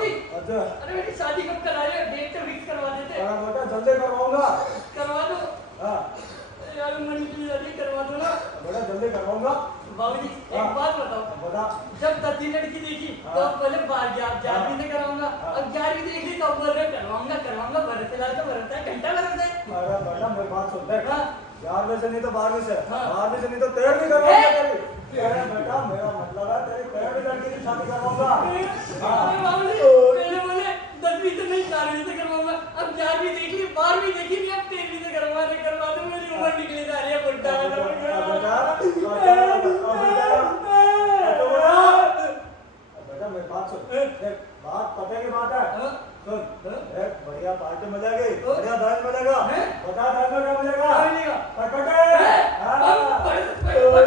जी अच्छा अरे मेरी शादी कब करा रहे हो डेट तो फिक्स करवा देते अरे बेटा जल्दी करवाऊंगा करवा दो हाँ यार मन की शादी करवा दो ना बेटा जल्दी करवाऊंगा बाबूजी हाँ। एक बात बताओ बता जब 10वीं लड़की देखी तो अब पहले 11वीं से कराऊंगा अब 11वीं देख ली तो अब बोल रहे करवाऊंगा भरोसे लाल तो भरोसा है घंटा भरोसा है अरे बेटा मेरी बात सुन देख हाँ। 11वीं से नहीं तो 12वीं से हाँ। 12वीं से नहीं तो 13वीं करवाऊंगा तेरी अरे बेटा मेरा मतलब है तेरी 13वीं लड़की की शादी करवाऊंगा अरे बाबूजी पहले बोले 10वीं से नहीं 11वीं से करवाऊंगा अब 11वीं देख ली 12वीं देखी नहीं अब 13वीं से करवा दो मेरी उम्र निकली जा रही है बुढ़ा बेटा मेरी बात सुन देख बात पते की बात है सुन एक बढ़िया पार्टी मिलेगी बढ़िया दाल मिलेगा बता दाल में क्या मिलेगा क्या मिलेगा? पटपटे और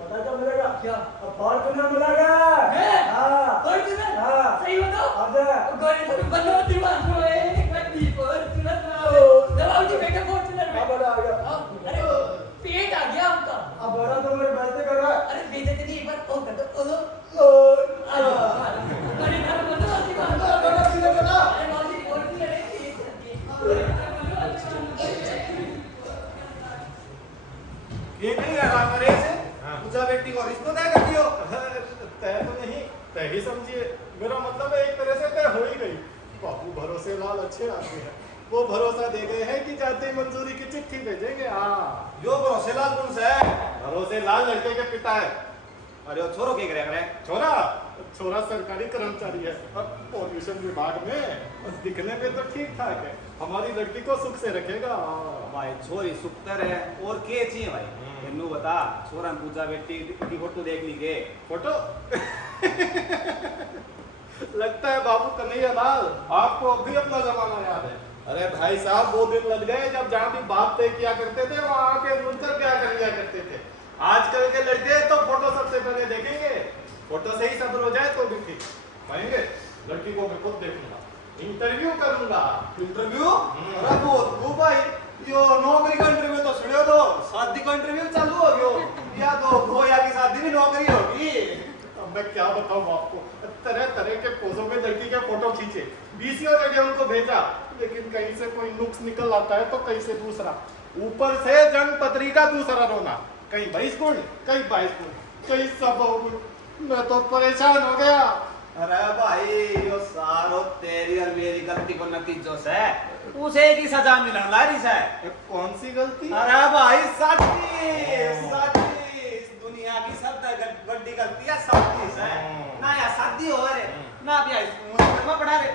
पता क्या मिलेगा क्या? अब फॉर्च्यूनर मिलेगा हाँ सही बताओ आजा गोरी तो बंदो दीवार में एक व्यक्ति फॉर्च्यूनर दबाओ जी बेटा फॉर्च्यूनर में अब बड़ा आ गया अरे पेट आ गया आपका अब बड़ा तो मेरी बेइज्जती कर रहा है अरे बेइज्जती नहीं एक बार ओ कर दो आ जाओ गोरी घर में तो अच्छी बात है बेटा सीधे बेटा अरे मौसी फॉर्च्यूनर है ये नहीं रहा मरे से पूछा बेटी को रिश्तो तय कर दियो तय ही समझिए। मेरा मतलब है एक तरह से तय हो ही गई। बाबू भरोसे लाल अच्छे आदमी है, वो भरोसा दे गए हैं कि जाते ही मंजूरी की चिट्ठी भेजेंगे। हाँ, यो भरोसेलाल कौन सा है? भरोसे लाल लड़के के पिता है। अरे वो छोरो के करे? छोरा छोरा सरकारी कर्मचारी है और पॉल्यूशन विभाग में, और दिखने में तो ठीक ठाक है। हमारी लड़की को सुख से रखेगा। भाई छोरी सुक्तर है और के चाहिए भाई? इन्नू बता, छोरा पूजा बेटी की फोटो देख ली के? फोटो लगता है बाबू कन्हैया लाल आपको अभी अपना जमाना याद है। अरे भाई साहब, वो दिन लग गए जब जहाँ भी बात तय किया करते थे वहाँ आके रुककर क्या कर लिया करते थे। आजकल के लड़के तो फोटो सबसे पहले देखेंगे, फोटो से ही सब्र हो जाए तो भी ठीक कहेंगे। लड़की को मैं खुद देखूंगा, इंटरव्यू करूंगा। इंटरव्यू? अरे वो भाई यो नौकरी का इंटरव्यू तो सुनियो, तो शादी का इंटरव्यू चालू हो गयो, या तो गोया की शादी भी नौकरी होगी। अब मैं क्या बताऊं आपको, तरह तरह के पोजों में लड़की के फोटो खींचे, 20 जगह उनको भेजा, लेकिन कहीं से कोई नुक्स निकल आता है तो कहीं से दूसरा। ऊपर से जन्म पत्री का दूसरा रोना, कहीं 22 गुण, कहीं 22 गुण, कहीं 100 गुण। मैं तो परेशान हो गया। अरे भाई यो सारो तेरी और मेरी गलती को नतीजों से उसे की सजा मिलने वाली है। कौन सी गलती? अरे भाई शादी इस दुनिया की सबसे बड़ी गलती है शादी से। ना या शादी हो रे, ना भी स्कूल में पढ़ा रे।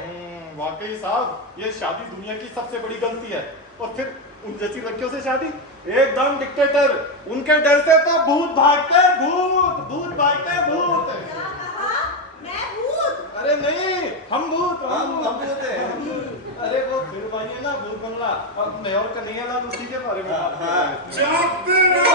वाकई साहब, ये शादी दुनिया की सबसे बड़ी गलती है। और फिर उन जैसी लड़कियों से शादी, एकदम डिक्टेटर। उनके डर से तो भूत भागते, भूत भागते, भूत। क्या कहा? मैं भूत? अरे नहीं, हम भूत हैं। अरे वो फिर भाई है ना भूत बंगला, और मैं और कन्हैया लाल उसी के बारे में बात कर रहे हैं।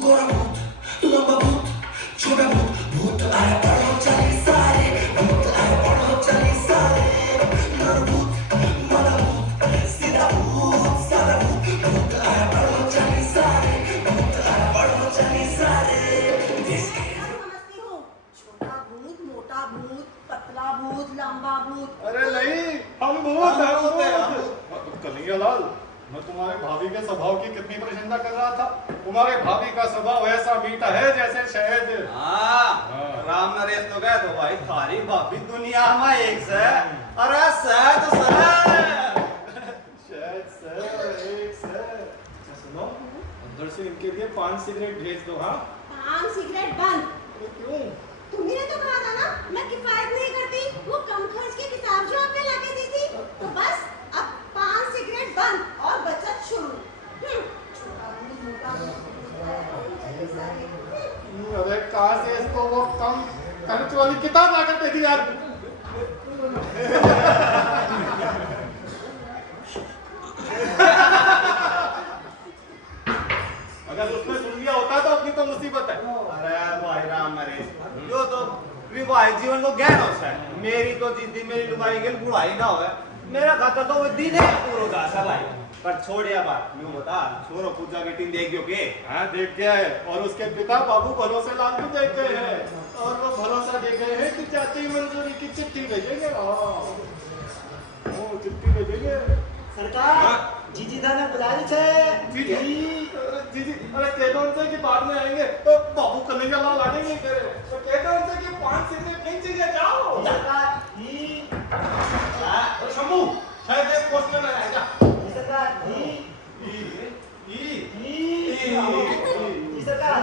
गोरा भूत, लंबा भूत, छोटा भूत, भूत आए पढ़ो चले सारे, भूत आए पढ़ो चले सारे। नर भूत, मना भूत, सीधा भूत, सादा भूत, भूत आए पढ़ो चले सारे, भूत आए पढ़ो चले सारे। जिसके समझती हूँ, छोटा भूत, मोटा भूत, पतला भूत, लंबा भूत। अरे नहीं, हम भूत हैं। कन्हैया लाल, मैं तुम्हारे भाभी के स्वभाव की कितनी प्रशंसा कर रहा था। तुम्हारे भाभी का स्वभाव ऐसा मीठा है जैसे शहद। हाँ, राम नरेश तो गए तो भाई थारी भाभी दुनिया में एक से। अरे सर तो सर शहद सर, एक सर। सुनो, अंदर से इनके लिए 5 सिगरेट भेज दो। हाँ, 5 सिगरेट बंद। क्यों? तुम्ही ने तो कहा था ना मैं किफायत नहीं करती, वो कम खर्च की किताब जो आपने लाके दी थी, तो बस अब 5 सिगरेट बंद और बचत शुरू। छोटा भूत, मोटा भूत, अरे कहाँ से इसको वो कम खर्च वाली किताब ला कर देखी यार। अगर उसने सुन लिया होता तो अपनी तो मुसीबत है। अरे भाई राम नरेश, जो तो विवाहित जीवन को गहन होता है। मेरी तो जिंदगी मेरी लुगाई के बुढ़ाई ना होवे, मेरा खाता तो वो दिन है पूरा गासा भाई। पर छोड़िया बात, यूं बता, छोरो पूजा की टीम देख गयो के? हाँ, देख गया है, और उसके पिता बाबू भरोसे लाल भी देख गए हैं, और वो भरोसा दे गए हैं कि जाते ही मंजूरी की चिट्ठी भेजेंगे। वो चिट्ठी भेजेंगे। सरकार, जीजी दाने बुला ली छे। जी, अरे कहते उनसे कि बाद में आएंगे, तो बाबू कन्हैया लाल आएंगे करे, तो कहते उनसे कि 5 सिगरेट नहीं चाहिए, जाओ। सरकार, शंभू, शायद एक पोस्टमैन आएगा। सरकार, सरकार।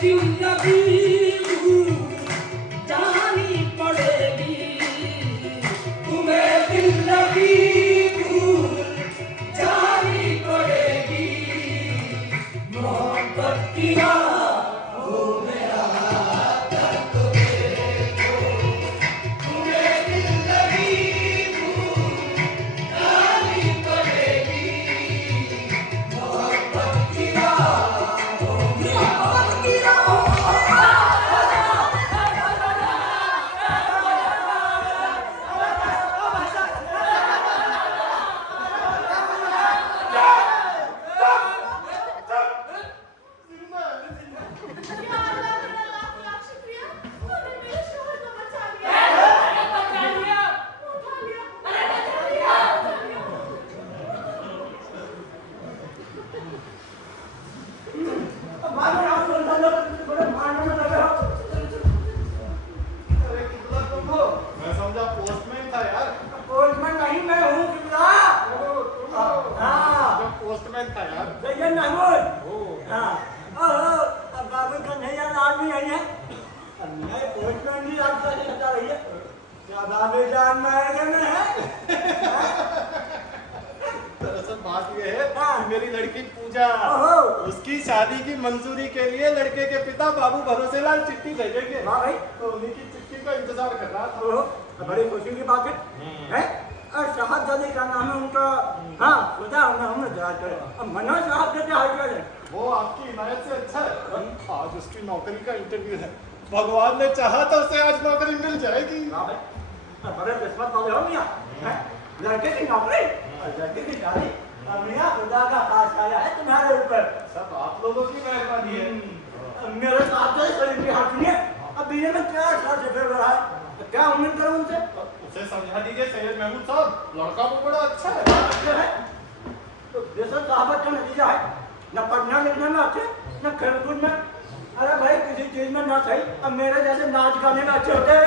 दिल लगी जानी पड़ेगी, तुम्हें दिल लगी जानी पड़ेगी, मोहब्बत की हो मेरा दर्द देखो, तुम्हें दिल लगी जानी पड़ेगी, मोहब्बत की हो मोहब्बत की या अल्लाह तेरा लाख लाख शुक्रिया, तूने मेरे शोहर को बचा लिया। बचा लिया। उठा लिया। अरे बचा लिया। अरे कितना तुम हो? मैं समझा पोस्टमैन था यार। पोस्टमैन नहीं, मैं हूँ किबला। हाँ। जब पोस्टमैन था यार। सैयद महमूद। ओ। हाँ। ओहो, अब बाबू का नया आदमी आई है। अब नए पोस्टमैन भी आपसे बता रही है। क्या बाबू जान मायने में है? दरअसल बात ये है हाँ। कि मेरी लड़की पूजा, ओहो। उसकी शादी की मंजूरी के लिए लड़के के पिता बाबू भरोसेलाल चिट्ठी भेजेंगे। वाह भाई। तो उन्हीं की चिट्ठी का इंतजार कर रहा था। ओहो, बड़ी खुशी की बात है। और शहादत का नाम है उनका। हाँ, खुदा उन्हें हमने जरा करे। अब मनोज साहब देते हाजिर है। वो आपकी इनायत से अच्छा है। आज उसकी नौकरी का इंटरव्यू है। भगवान ने चाहा तो उसे आज नौकरी मिल जाएगी। वाह भाई, बड़े किस्मत वाले हो मियां। हैं? लड़के की नौकरी और लड़के की शादी। अब मियां खुदा का खास आया है तुम्हारे ऊपर। सब आप लोगों की मेहरबानी है। मेरे साथ है शरीर के हाथ में। अब बीए में क्या साथ से फिर रहा है? तो क्या उम्मीद करूं उनसे? उसे समझा दीजिए सैयद महमूद साहब, लड़का वो बड़ा अच्छा है। अच्छा है तो बेशक साहबत का नतीजा है। न पढ़ना लिखने में अच्छे, न खेलकूद में। अरे भाई किसी चीज में ना सही, अब मेरे जैसे नाच गाने में अच्छे होते हैं।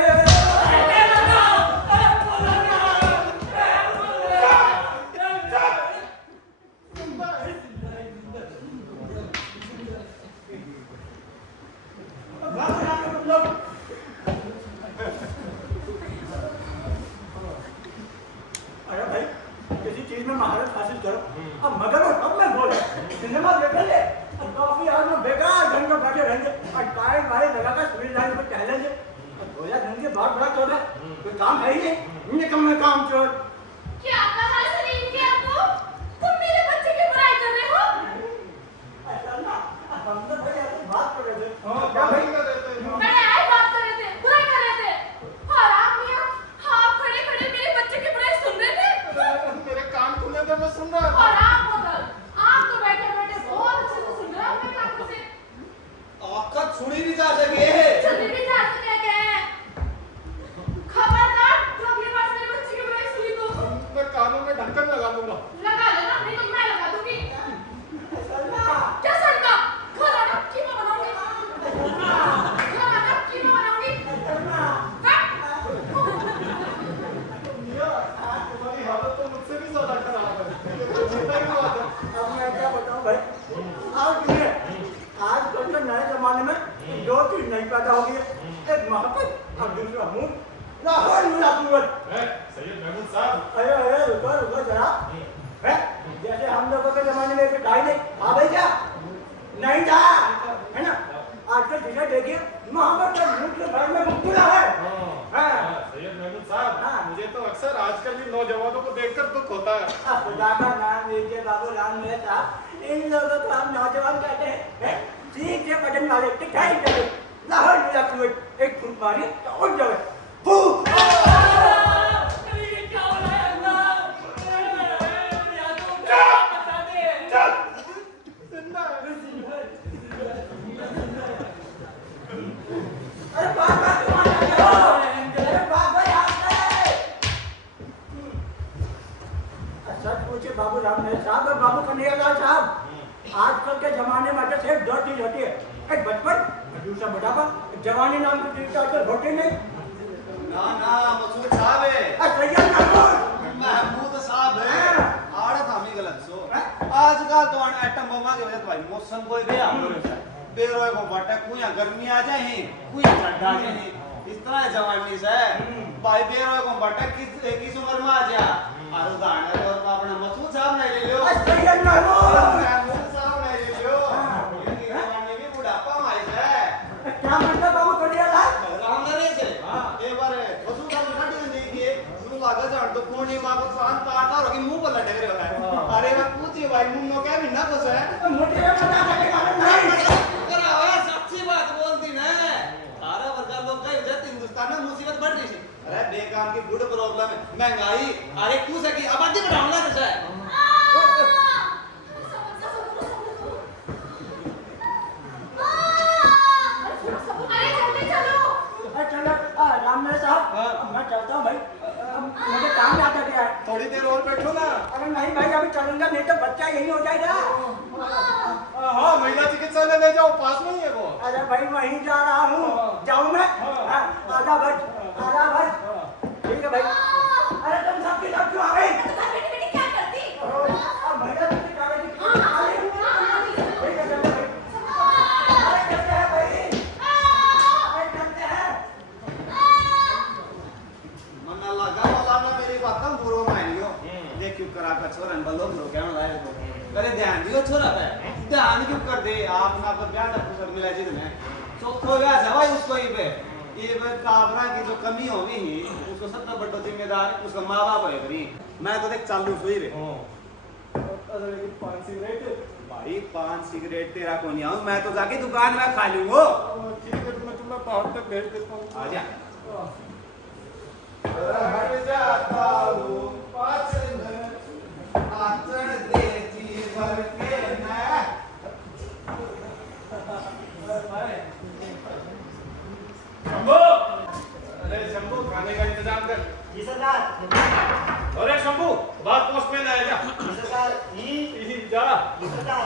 अरे भाई किसी चीज में महारत हासिल करो। अब मगर वो सब में बोले सिनेमा देखेंगे और काफी आज में बेकार ढंग में बैठे रहेंगे और टायर वायर लगाकर स्पीड लाइन पर टहलेंगे। और बोला ढंग के बहुत बड़ा चोर है, कोई काम है ही नहीं। निकम में काम चोर। क्या कहा सलीम के अब्बू? तुम मेरे बच्चे की बुराई कर रहे हो? ऐसा ना, हम तो भाई ऐसी बात कर रहे थे। हाँ, क्या भाई? कर रहे थे। मैंने आई बात कर रहे थे, बुराई कर रहे थे। और आप मियां, आप खड़े खड़े मेरे बच्चे की बुराई सुन रहे थे? मेरे कान खुले थे, मैं सुन रहा था। और आप मगर, आप तो बैठे बैठे बहुत अच्छे से सुन रहे हो अपने कानों से। आपका सुनी नहीं जा सके है। सुनने भी जा सकते हैं। खबरदार, जो अगली बार मेरे बच्चे की बुराई सुनी तो मैं कानों में ढक्कन लगा दूंगा। लगा लेना, नहीं तो मैं लगा दूंगी। ऐसा ना। क्या सड़का? खाना ना कीमा बनाऊंगी। खाना ना कीमा बनाऊंगी। ऐसा ना। तुम्हारी हालत तो मुझसे भी ज्यादा खराब है। ये तो चिंता की बात है। अब मैं क्या बताऊं भाई? आजकल के नए जमाने में दो चीज नहीं पैदा हो गई है। एक मोहब्बत और दूसरा मुंह। लाहौर मुलाकात। सैयद महमूद साहब, अरे अरे रुको रुको जरा। है जैसे हम लोगों के जमाने में एक टाई नहीं हाँ भाई क्या नहीं था, है ना? आजकल चीजें देखिए, मोहब्बत का मुंह के घर में मुक्तुला है। हाँ। सैयद महमूद साहब, हाँ। मुझे तो अक्सर आजकल के नौजवानों को देखकर दुख होता है। अब खुदा का नाम लीजिए बाबू राम मेरे साहब, इन लोगों को हम नौजवान कहते हैं। ठीक से बटन वाले टिकाई चले लाहौर मुलाकात एक फूट मारी तो उठ जाए फूट। ये क्या हो रहा है अल्लाह? या तो बता दे। जिंदा है। अरे बाबा अरे बाबा सच पूछे बाबू राम मेरे साहब और बाबू कन्हैयालाल साहब, आजकल के जमाने में सिर्फ दो चीज होती है, एक बचपन और दूसरा बुढ़ापा। जवानी नाम की चीज तो आजकल होती नहीं। ना ना मसूद साहब है। सैयद महमूद महमूद साहब है। आड़त हमी गलत सो। आजकल तो एटम बम के वजह भाई मौसम कोई गया। बेरोए को बटा कुया गर्मी आ जाए कुया ठंडा आ जाए इस तरह जवानी से भाई बेरोए को बटा किस उम्र में आ जा और उदाहरण और अपने मसूद साहब ने ले लियो अस्सलाम वालेकुम। मसूद साहब ने ले लियो ये जवानी भी बुढ़ापा में आई है क्या मतलब बाबू बढ़िया था? रामदारी से एक बार मसूद साहब ने गाड़ी नहीं की सुन लागा जान तो कोनी मां को शांत पाटा और की मुंह पर लटक रहे है अरे मैं पूछी भाई मुंह में क्या बिना कुछ है मोटे में बता के कारण नहीं। करा है सच्ची बात बोलती ना सारा वर्ग लोग कह जाते हिंदुस्तान में मुसीबत बढ़ रही है अरे बेकाम की गुड प्रॉब्लम है महंगाई अरे क्यों से की आबादी बढ़ाना है अरे जल्दी चलो। चलो राम मेरे साहब मैं चलता हूँ भाई, मुझे काम याद आ गया है। थोड़ी देर और बैठो ना। अरे नहीं भाई अभी चलूंगा नहीं तो बच्चा यही हो जाएगा। हाँ महिला चिकित्सालय ले जाओ पास में ही है वो। अरे भाई वहीं जा रहा हूँ, जाऊँ मैं? आजा भाई ठीक है भाई। अरे तुम सबकी सब क्यों आ गई? तो घर बैठी बैठी क्या करती? महिला किसी कागज की ठीक है चलते भाई। अरे चलते हैं भाई, अरे चलते हैं। मन लगा वाला ना मेरी बात ना बुरो मान लियो देख क्यों करा का छोरन बलोग लोग क्या ना है करे ध्यान दियो छोरा पे ध्यान क्यों कर दे आप ना पर ज्यादा फुसर मिला जी ने चौथो गया है भाई उसको ही पे ये काबरा की जो कमी होगी ही उसको सबसे बड़ा जिम्मेदार उसका माँ बाप है करी मैं तो देख चालू सोई रे अरे 5 सिगरेट भाई 5 सिगरेट तेरा को नहीं आऊं मैं तो जाके दुकान में खा लूंगा ठीक है मैं तुम्हें बाहर तक भेज देता हूँ आजा हट जाता हूँ पास में आचरण दे जीवन के ना शंभू अरे शंभू खाने का इंतजाम कर। जी सरदार अरे शंभू बात पोस्टमैन आएगा। जी सरदार यही जा जी सरदार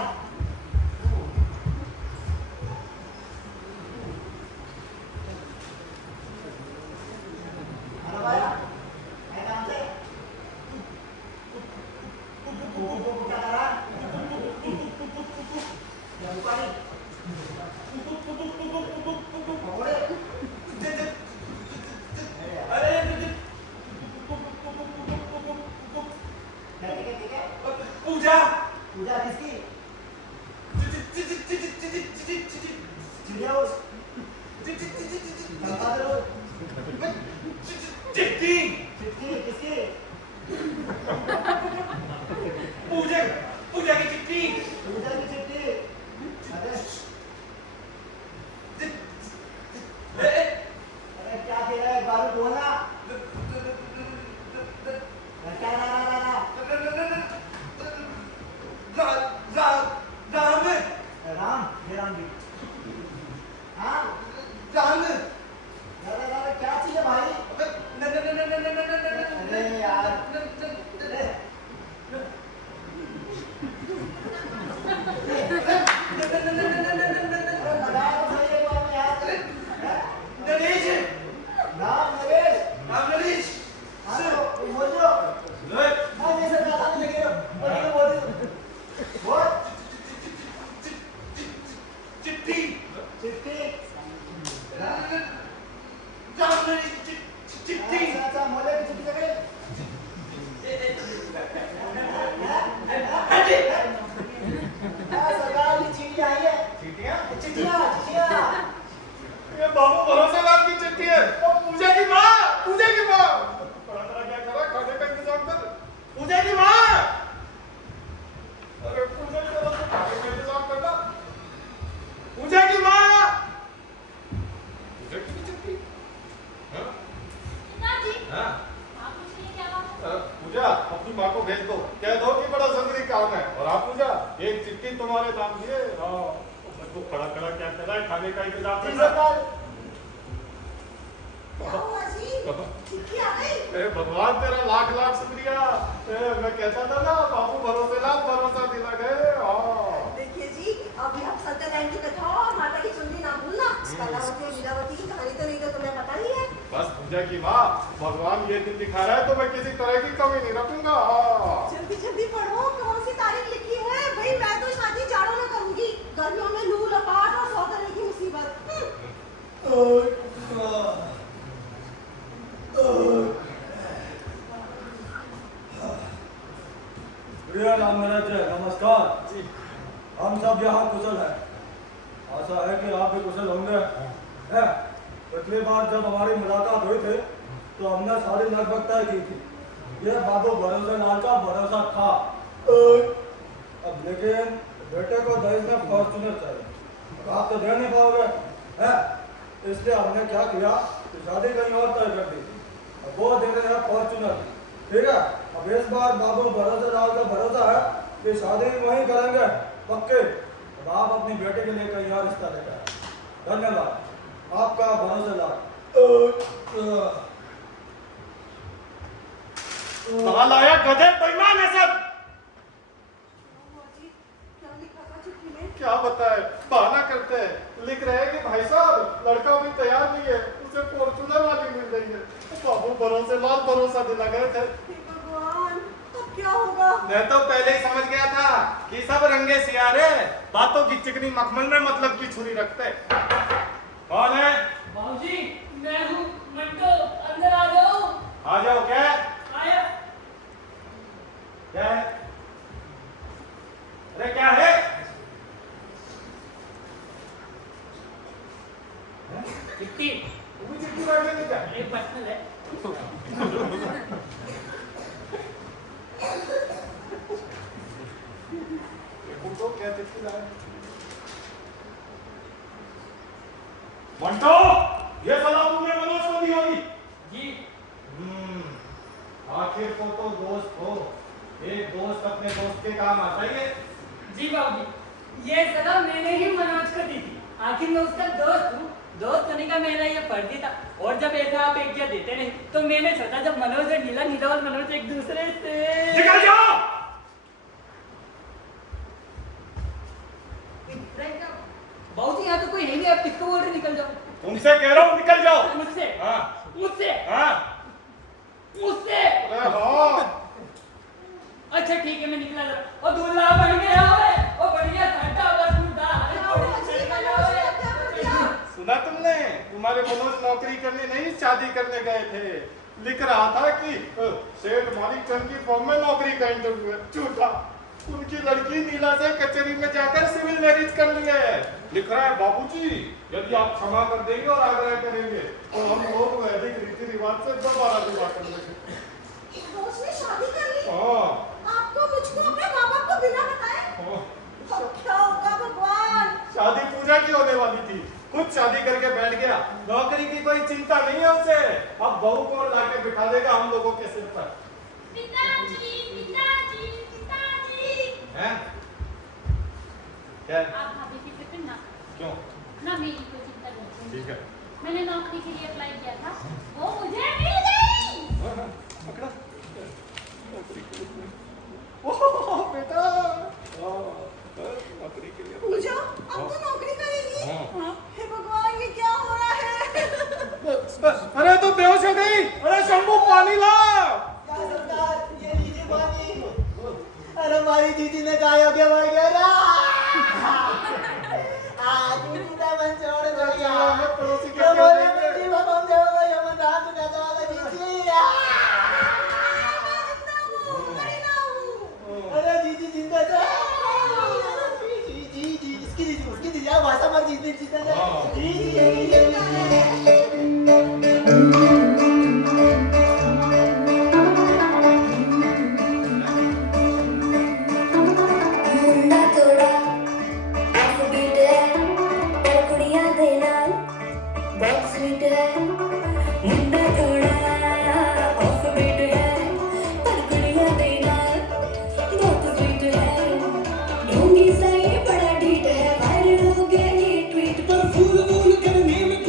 पूजा पूजा किसकी चिट्ठी किसकी पूजा की चिट्ठी। पूजा की चिट्ठी अरे अरे क्या कह रहा है बारू बोलना क्या राम ये राम जी हाँ क्या चीज है भाई अरे यार अरे ये बाबू भरोसेलाल की चिट्ठी है और पूजा की माँ बड़ा तरह क्या करा खाने का इंतजाम कर पूजा की माँ अरे पूजा की तरफ से खाने का इंतजाम करना पूजा की माँ पूजा की चिट्ठी हाँ नाजी हाँ आप पूछिए क्या बात है? पूजा अपनी माँ को भेज दो कह दो कि बड़ा जरूरी काम है और आप पूजा एक चिट्ठी तुम्हारे नाम दिए हाँ तो खड़ा खड़ा क्या कर रहा है खाने का इंतजाम करना क्या हुआ जी? चिट्ठी आ गई? ए भगवान तेरा लाख लाख शुक्रिया मैं कहता था ना बाबू भरोसेलाल भरोसा दिला गए देखिए जी अभी आप सत्यनारायण की कथा और माता की चुनरी ना भूलना। कलावती और लीलावती की कहानी तो नहीं तो तुम्हें पता ही है। बस पूजा की माँ भगवान ये दिन दिखा रहा है तो मैं किसी तरह की कमी नहीं रखूंगा जल्दी जल्दी पढ़ो कौन सी तारीख लिखी है? भाई मैं तो शादी जाड़ों में करूंगी, गर्मियों में लू लपाट और नमस्ते नमस्कार जी। हम सब यहाँ कुशल हैं। आशा है कि आप भी कुशल होंगे। है पिछली बार जब हमारी मुलाकात हुई थी तो हमने सारी लगभग तय की थी। ये बाबू भरोसे लाल का भरोसा था। अब लेकिन बेटे को दहेज में फॉर्चूनर चाहिए, आप तो दे नहीं पाओगे है, इसलिए हमने क्या किया कि शादी कहीं और तय कर दी। अब वो दे रहे हैं फॉर्चूनर, ठीक है। अब इस बार बाबू भरोसे लाल का भरोसा है कि शादी वहीं करेंगे पक्के। अब आप अपनी बेटे के लिए कहीं और रिश्ता लेकर आए। धन्यवाद, आपका भरोसे लाल। कहाँ लाया गधे, बेईमान है सब। क्या लिखा था चिट्ठी में? क्या बताए, बहाना करते हैं, लिख रहे हैं कि भाई साहब लड़का भी तैयार नहीं है, उसे फॉर्चूनर वाली मिल रही है। बाबू भरोसे लाल भरोसा दिला गए थे। हे भगवान, अब क्या होगा? मैं तो पहले ही समझ गया था कि सब रंगे सियारे बातों की चिकनी मखमल में मतलब की छुरी रखते। कौन है? बाबूजी मैं हूँ मंटो, अंदर आ जाओ। आ जाओ। क्या आया। क्या है? अरे क्या है? चिट्ठी वो भी चिट्ठी बैठ गई क्या? एक पर्सनल है। देखो तो क्या चिट्ठी लाया। मंटो, ये सलाह तुमने मनोज को दी होगी। जी आखिर को तो दोस्त हो, एक दोस्त अपने दोस्त के काम आता ही है। जी बाबूजी, ये सलाह मैंने ही मनोज को दी थी। आखिर मैं उसका दोस्त हूँ, दोस्त होने का मेरा ये फर्ज ही था। और जब ऐसा आप एक देते नहीं तो मैंने सोचा जब मनोज और नीला और मनोज एक दूसरे से निकल जाओ। बाबूजी यहाँ तो कोई है नहीं, आप किसको बोल रहे निकल जाओ? तुमसे कह रहा हूँ निकल जाओ। मुझसे हाँ मुझसे हाँ। मुझसे अरे हाँ। अच्छा ठीक है मैं निकला जा। और दूल्हा बन गया है, और बढ़िया ठंडा बसूदा सुना तुमने, तुम्हारे मनोज नौकरी करने नहीं शादी करने गए थे। लिख रहा था कि सेठ मालिक चंद की फॉर्म में नौकरी का इंटरव्यू है। झूठा, उनकी लड़की नीला से कचहरी में जाकर सिविल मैरिज कर लिया है। लिख रहा है बाबूजी यदि आप क्षमा कर देंगे और आग्रह करेंगे तो हम लोग वैदिक रीति रिवाज से दोबारा विवाह कर लेंगे। दोस्त ने शादी कर ली? हाँ आपको मुझको अपने माँ बाप को बिना बताए? हाँ। अब क्या होगा भगवान? शादी पूजा की होने वाली थी, खुद शादी करके बैठ गया। नौकरी की कोई चिंता नहीं है उसे। अब बहू को लाके बिठा देगा हम लोगों के सिर पर। पिताजी पिताजी पिताजी। हैं? क्या? आप भाभी की फिक्र ना करें। क्यों? ना मेरी कोई चिंता नहीं। ठीक है। मैंने नौकरी के लिए अप्लाई किया था, वो मुझे मिल गई। पकड़ा। ओह बेटा, नौकरी के लिए पूजा, अब तो नौकरी करेगी? हाँ। हे भगवान, ये क्या हो रहा है? अरे तो बेहोश हो गई। अरे शंभू पानी ला। क्या सरकार, ये लीजिए पानी। अरे हमारी दीदी ने गायों मर गया ना। दीदी का मन छोड़ दिया। पड़ोसी के ये बोले बेटी भगवान देवगा यमन रात का जावा दीदी। अरे दीदी जिंदा था। जी इसकी दीदी उसकी दीदी भाषा मर जीतने जीता था। जी मुंडा थोड़ा ऑफबीट है पर कुड़ियां दे नाल बहुत स्वीट है। मुंडा थोड़ा ऑफबीट है पर कुड़ियां दे नाल बहुत स्वीट है। ढोंगी सा ये बड़ा ढीठ है, वायरल हो गया ये ट्वीट पर फूल करने में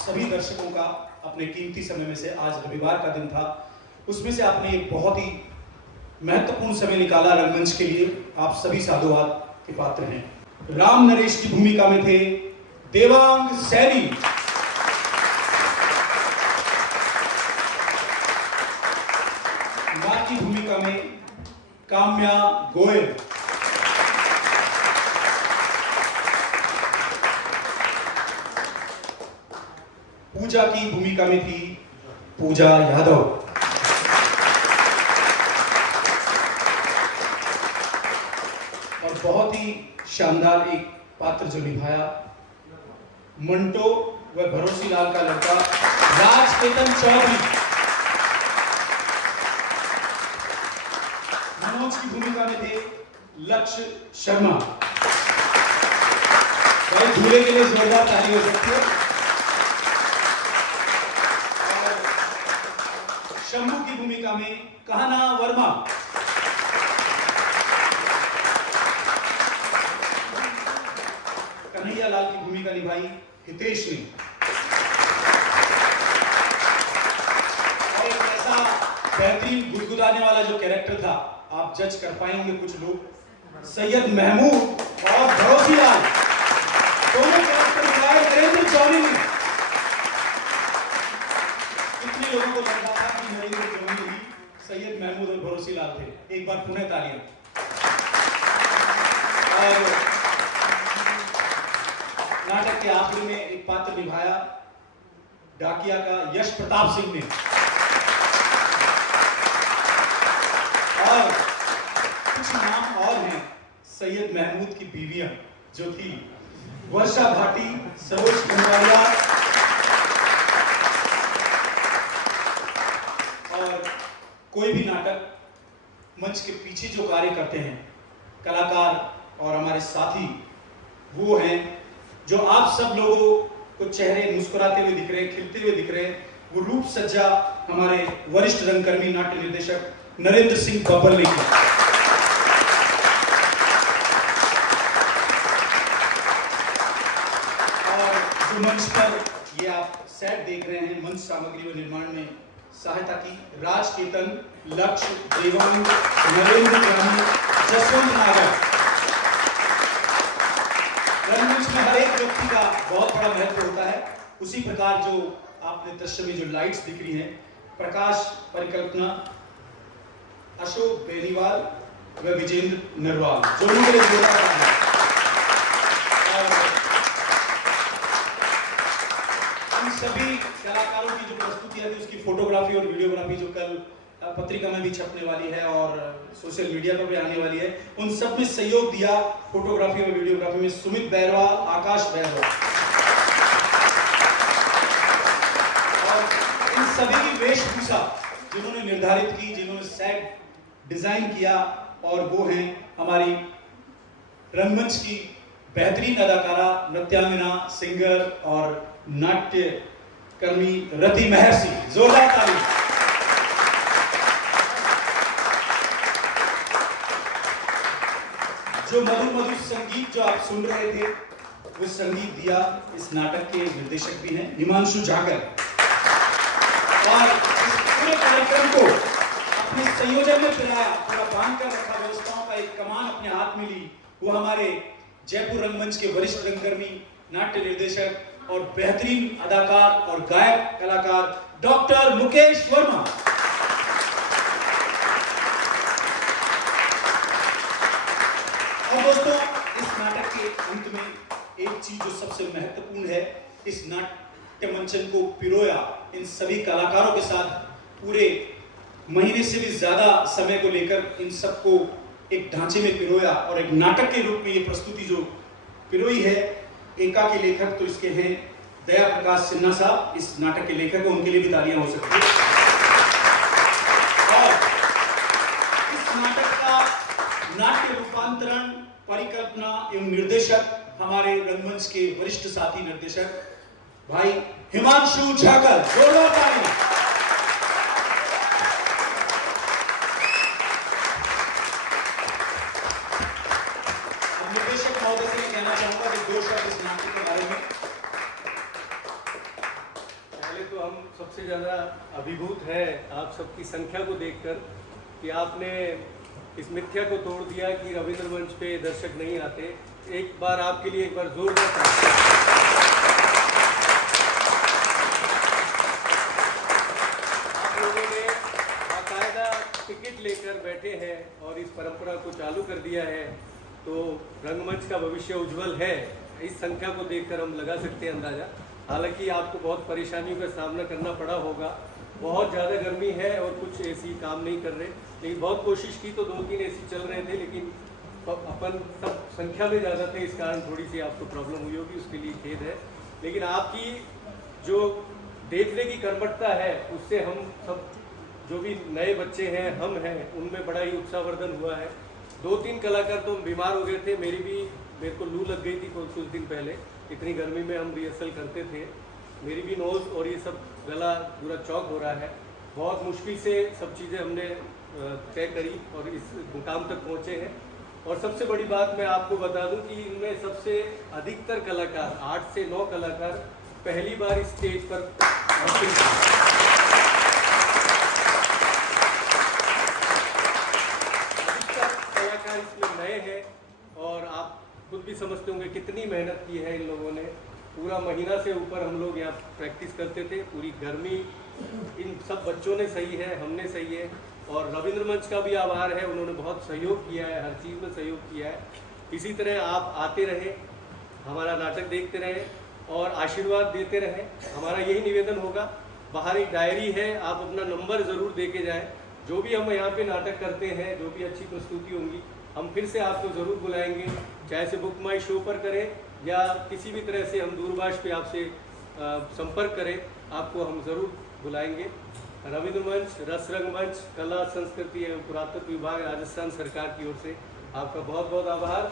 सभी दर्शकों का अपने कीमती समय में से, आज रविवार का दिन था, उसमें से आपने एक बहुत ही महत्वपूर्ण समय निकाला रंगमंच के लिए। आप सभी साधुवाद के पात्र हैं। राम नरेश की भूमिका में थे देवांग सैनी, मां की भूमिका में काम्या गोयल, पूजा की भूमिका में थी पूजा यादव, और बहुत ही शानदार एक पात्र जो निभाया मंटो व भरोसी लाल का लड़का राजकेतन चौधरी। मनोज की भूमिका में थे लक्ष्य शर्मा। भाई दूल्हे के लिए जोरदार ताली हो सकती है। और शंभू की भूमिका में कहना वर्मा। कन्हैया लाल की भूमिका निभाई हितेश ने। और एक ऐसा बेहतरीन गुदगुदाने वाला जो कैरेक्टर था, आप जज कर पाएंगे कुछ लोग, सैयद महमूद और भरोसी लाल दोनों कैरेक्टर निभाए नरेंद्र चौधरी ने। कितने लोगों को लगता था कि नरेंद्र चौधरी ही सैयद महमूद और भरोसी लाल थे? एक बार पुनः तालियां। और नाटक के आखिर में एक पात्र निभाया डाकिया का यश प्रताप सिंह ने। और कुछ नाम और हैं सैयद महमूद की बीवियां जो थी वर्षा भाटी, सरोज कुमारिया और कोई भी नाटक मंच के पीछे जो कार्य करते हैं कलाकार और हमारे साथी, वो हैं जो आप सब लोगों को चेहरे मुस्कुराते हुए दिख रहे हैं, खिलते हुए दिख रहे हैं। वो रूप सज्जा हमारे वरिष्ठ रंगकर्मी नाट्य निर्देशक नरेंद्र सिंह बब्बल ने किया। और जो मंच पर ये आप सेट देख रहे हैं, मंच सामग्री व निर्माण में सहायता की राजकेतन, लक्ष्य, देवांग, नरेंद्र ग्रामी, जसवंत नागर। रंगमंच में हर एक व्यक्ति का बहुत बड़ा महत्व होता है। उसी प्रकार जो आपने दृश्य में जो लाइट्स दिख रही हैं, प्रकाश परिकल्पना अशोक बेनीवाल व विजेंद्र नरवाल, दोनों के लिए जोरदार तालियां। और इन सभी कलाकारों की जो प्रस्तुतियां थी, उसकी फोटोग्राफी और वीडियोग्राफी जो कल पत्रिका में भी छपने वाली है और सोशल मीडिया पर भी आने वाली है, उन सब में सहयोग दिया फोटोग्राफी और वीडियोग्राफी में सुमित बैरवा, आकाश बैरवा। और इन सभी की वेशभूषा जिन्होंने निर्धारित की, जिन्होंने सेट डिजाइन किया, और वो हैं हमारी रंगमंच की बेहतरीन अदाकारा, नृत्यांगना, सिंगर और नाट्य कर्मी रति महर्षि। जोरदार ताली। जो मधुर मधुर संगीत जो आप सुन रहे थे, वो संगीत दिया इस नाटक के निर्देशक भी हैं हिमांशु जाकर। और इस पूरे कार्यक्रम को अपने संयोजन में पिलाया, पूरा बांध कर रखा, व्यवस्थाओं का एक कमान अपने हाथ में ली, वो हमारे जयपुर रंगमंच के वरिष्ठ रंगकर्मी, नाट्य निर्देशक और बेहतरीन अदाकार और गायक कलाकार डॉक्टर मुकेश वर्मा। और दोस्तों, इस नाटक के अंत में एक चीज जो सबसे महत्वपूर्ण है, इस नाट्य मंचन को पिरोया इन सभी कलाकारों के साथ पूरे महीने से भी ज्यादा समय को लेकर इन सबको एक ढांचे में पिरोया और एक नाटक के रूप में ये प्रस्तुति जो पिरोई है। एकाकी लेखक तो इसके हैं दया प्रकाश सिन्हा साहब, इस नाटक के लेखक, उनके लिए भी तालियां हो सकती है। और इस नाटक का नाट्य रूपांतरण, परिकल्पना एवं निर्देशक हमारे रंगमंच के वरिष्ठ साथी निर्देशक भाई हिमांशु झाकर। जोरदार तालियां। निर्देशक महोदय से कहना चाहूंगा कि दो शब्द इस नाटक के बारे में। पहले तो हम सबसे ज़्यादा अभिभूत हैं आप सबकी संख्या को देखकर कि आपने इस मिथ्या को तोड़ दिया कि रविंद्र मंच पे दर्शक नहीं आते। एक बार आपके लिए एक बार जोरदार तालियां। आप लोगों ने बाकायदा टिकट लेकर बैठे हैं और इस परंपरा को चालू कर दिया है, तो रंगमंच का भविष्य उज्जवल है। इस संख्या को देखकर हम लगा सकते हैं अंदाज़ा। हालांकि आपको बहुत परेशानियों का सामना करना पड़ा होगा, बहुत ज़्यादा गर्मी है और कुछ एसी काम नहीं कर रहे, लेकिन बहुत कोशिश की तो 2-3 एसी चल रहे थे, लेकिन अपन सब संख्या में ज़्यादा थे, इस कारण थोड़ी सी आपको प्रॉब्लम हुई होगी, उसके लिए खेद है। लेकिन आपकी जो देखने की कर्मठता है उससे हम सब जो भी नए बच्चे हैं, हम हैं, उनमें बड़ा ही उत्साहवर्धन हुआ है। 2-3 कलाकार तो बीमार हो गए थे, मेरे को लू लग गई थी कुछ दिन पहले, इतनी गर्मी में हम रिहर्सल करते थे। मेरी भी नोज़ और ये सब गला पूरा चौक हो रहा है। बहुत मुश्किल से सब चीज़ें हमने तय करी और इस मुकाम तक पहुँचे हैं। और सबसे बड़ी बात मैं आपको बता दूं कि इनमें सबसे अधिकतर कलाकार 8 से 9 कलाकार पहली बार स्टेज पर कलाकार इसमें नए हैं और आप खुद भी समझते होंगे कितनी मेहनत की है इन लोगों ने। पूरा महीना से ऊपर हम लोग यहाँ प्रैक्टिस करते थे, पूरी गर्मी इन सब बच्चों ने सही है, हमने सही है। और रविंद्र मंच का भी आभार है, उन्होंने बहुत सहयोग किया है, हर चीज़ में सहयोग किया है। इसी तरह आप आते रहें, हमारा नाटक देखते रहें और आशीर्वाद देते रहें। हमारा यही निवेदन होगा। बाहर एक डायरी है, आप अपना नंबर ज़रूर दे के जाएँ। जो भी हम यहाँ पे नाटक करते हैं, जो भी अच्छी प्रस्तुति होंगी, हम फिर से आपको ज़रूर बुलाएंगे, चाहे से बुक माई शो पर करें या किसी भी तरह से हम दूरभाष पे आपसे संपर्क करें, आपको हम ज़रूर बुलाएंगे। रविंद्र मंच, रस रंगमंच, कला संस्कृति एवं पुरातत्व विभाग राजस्थान सरकार की ओर से आपका बहुत बहुत आभार।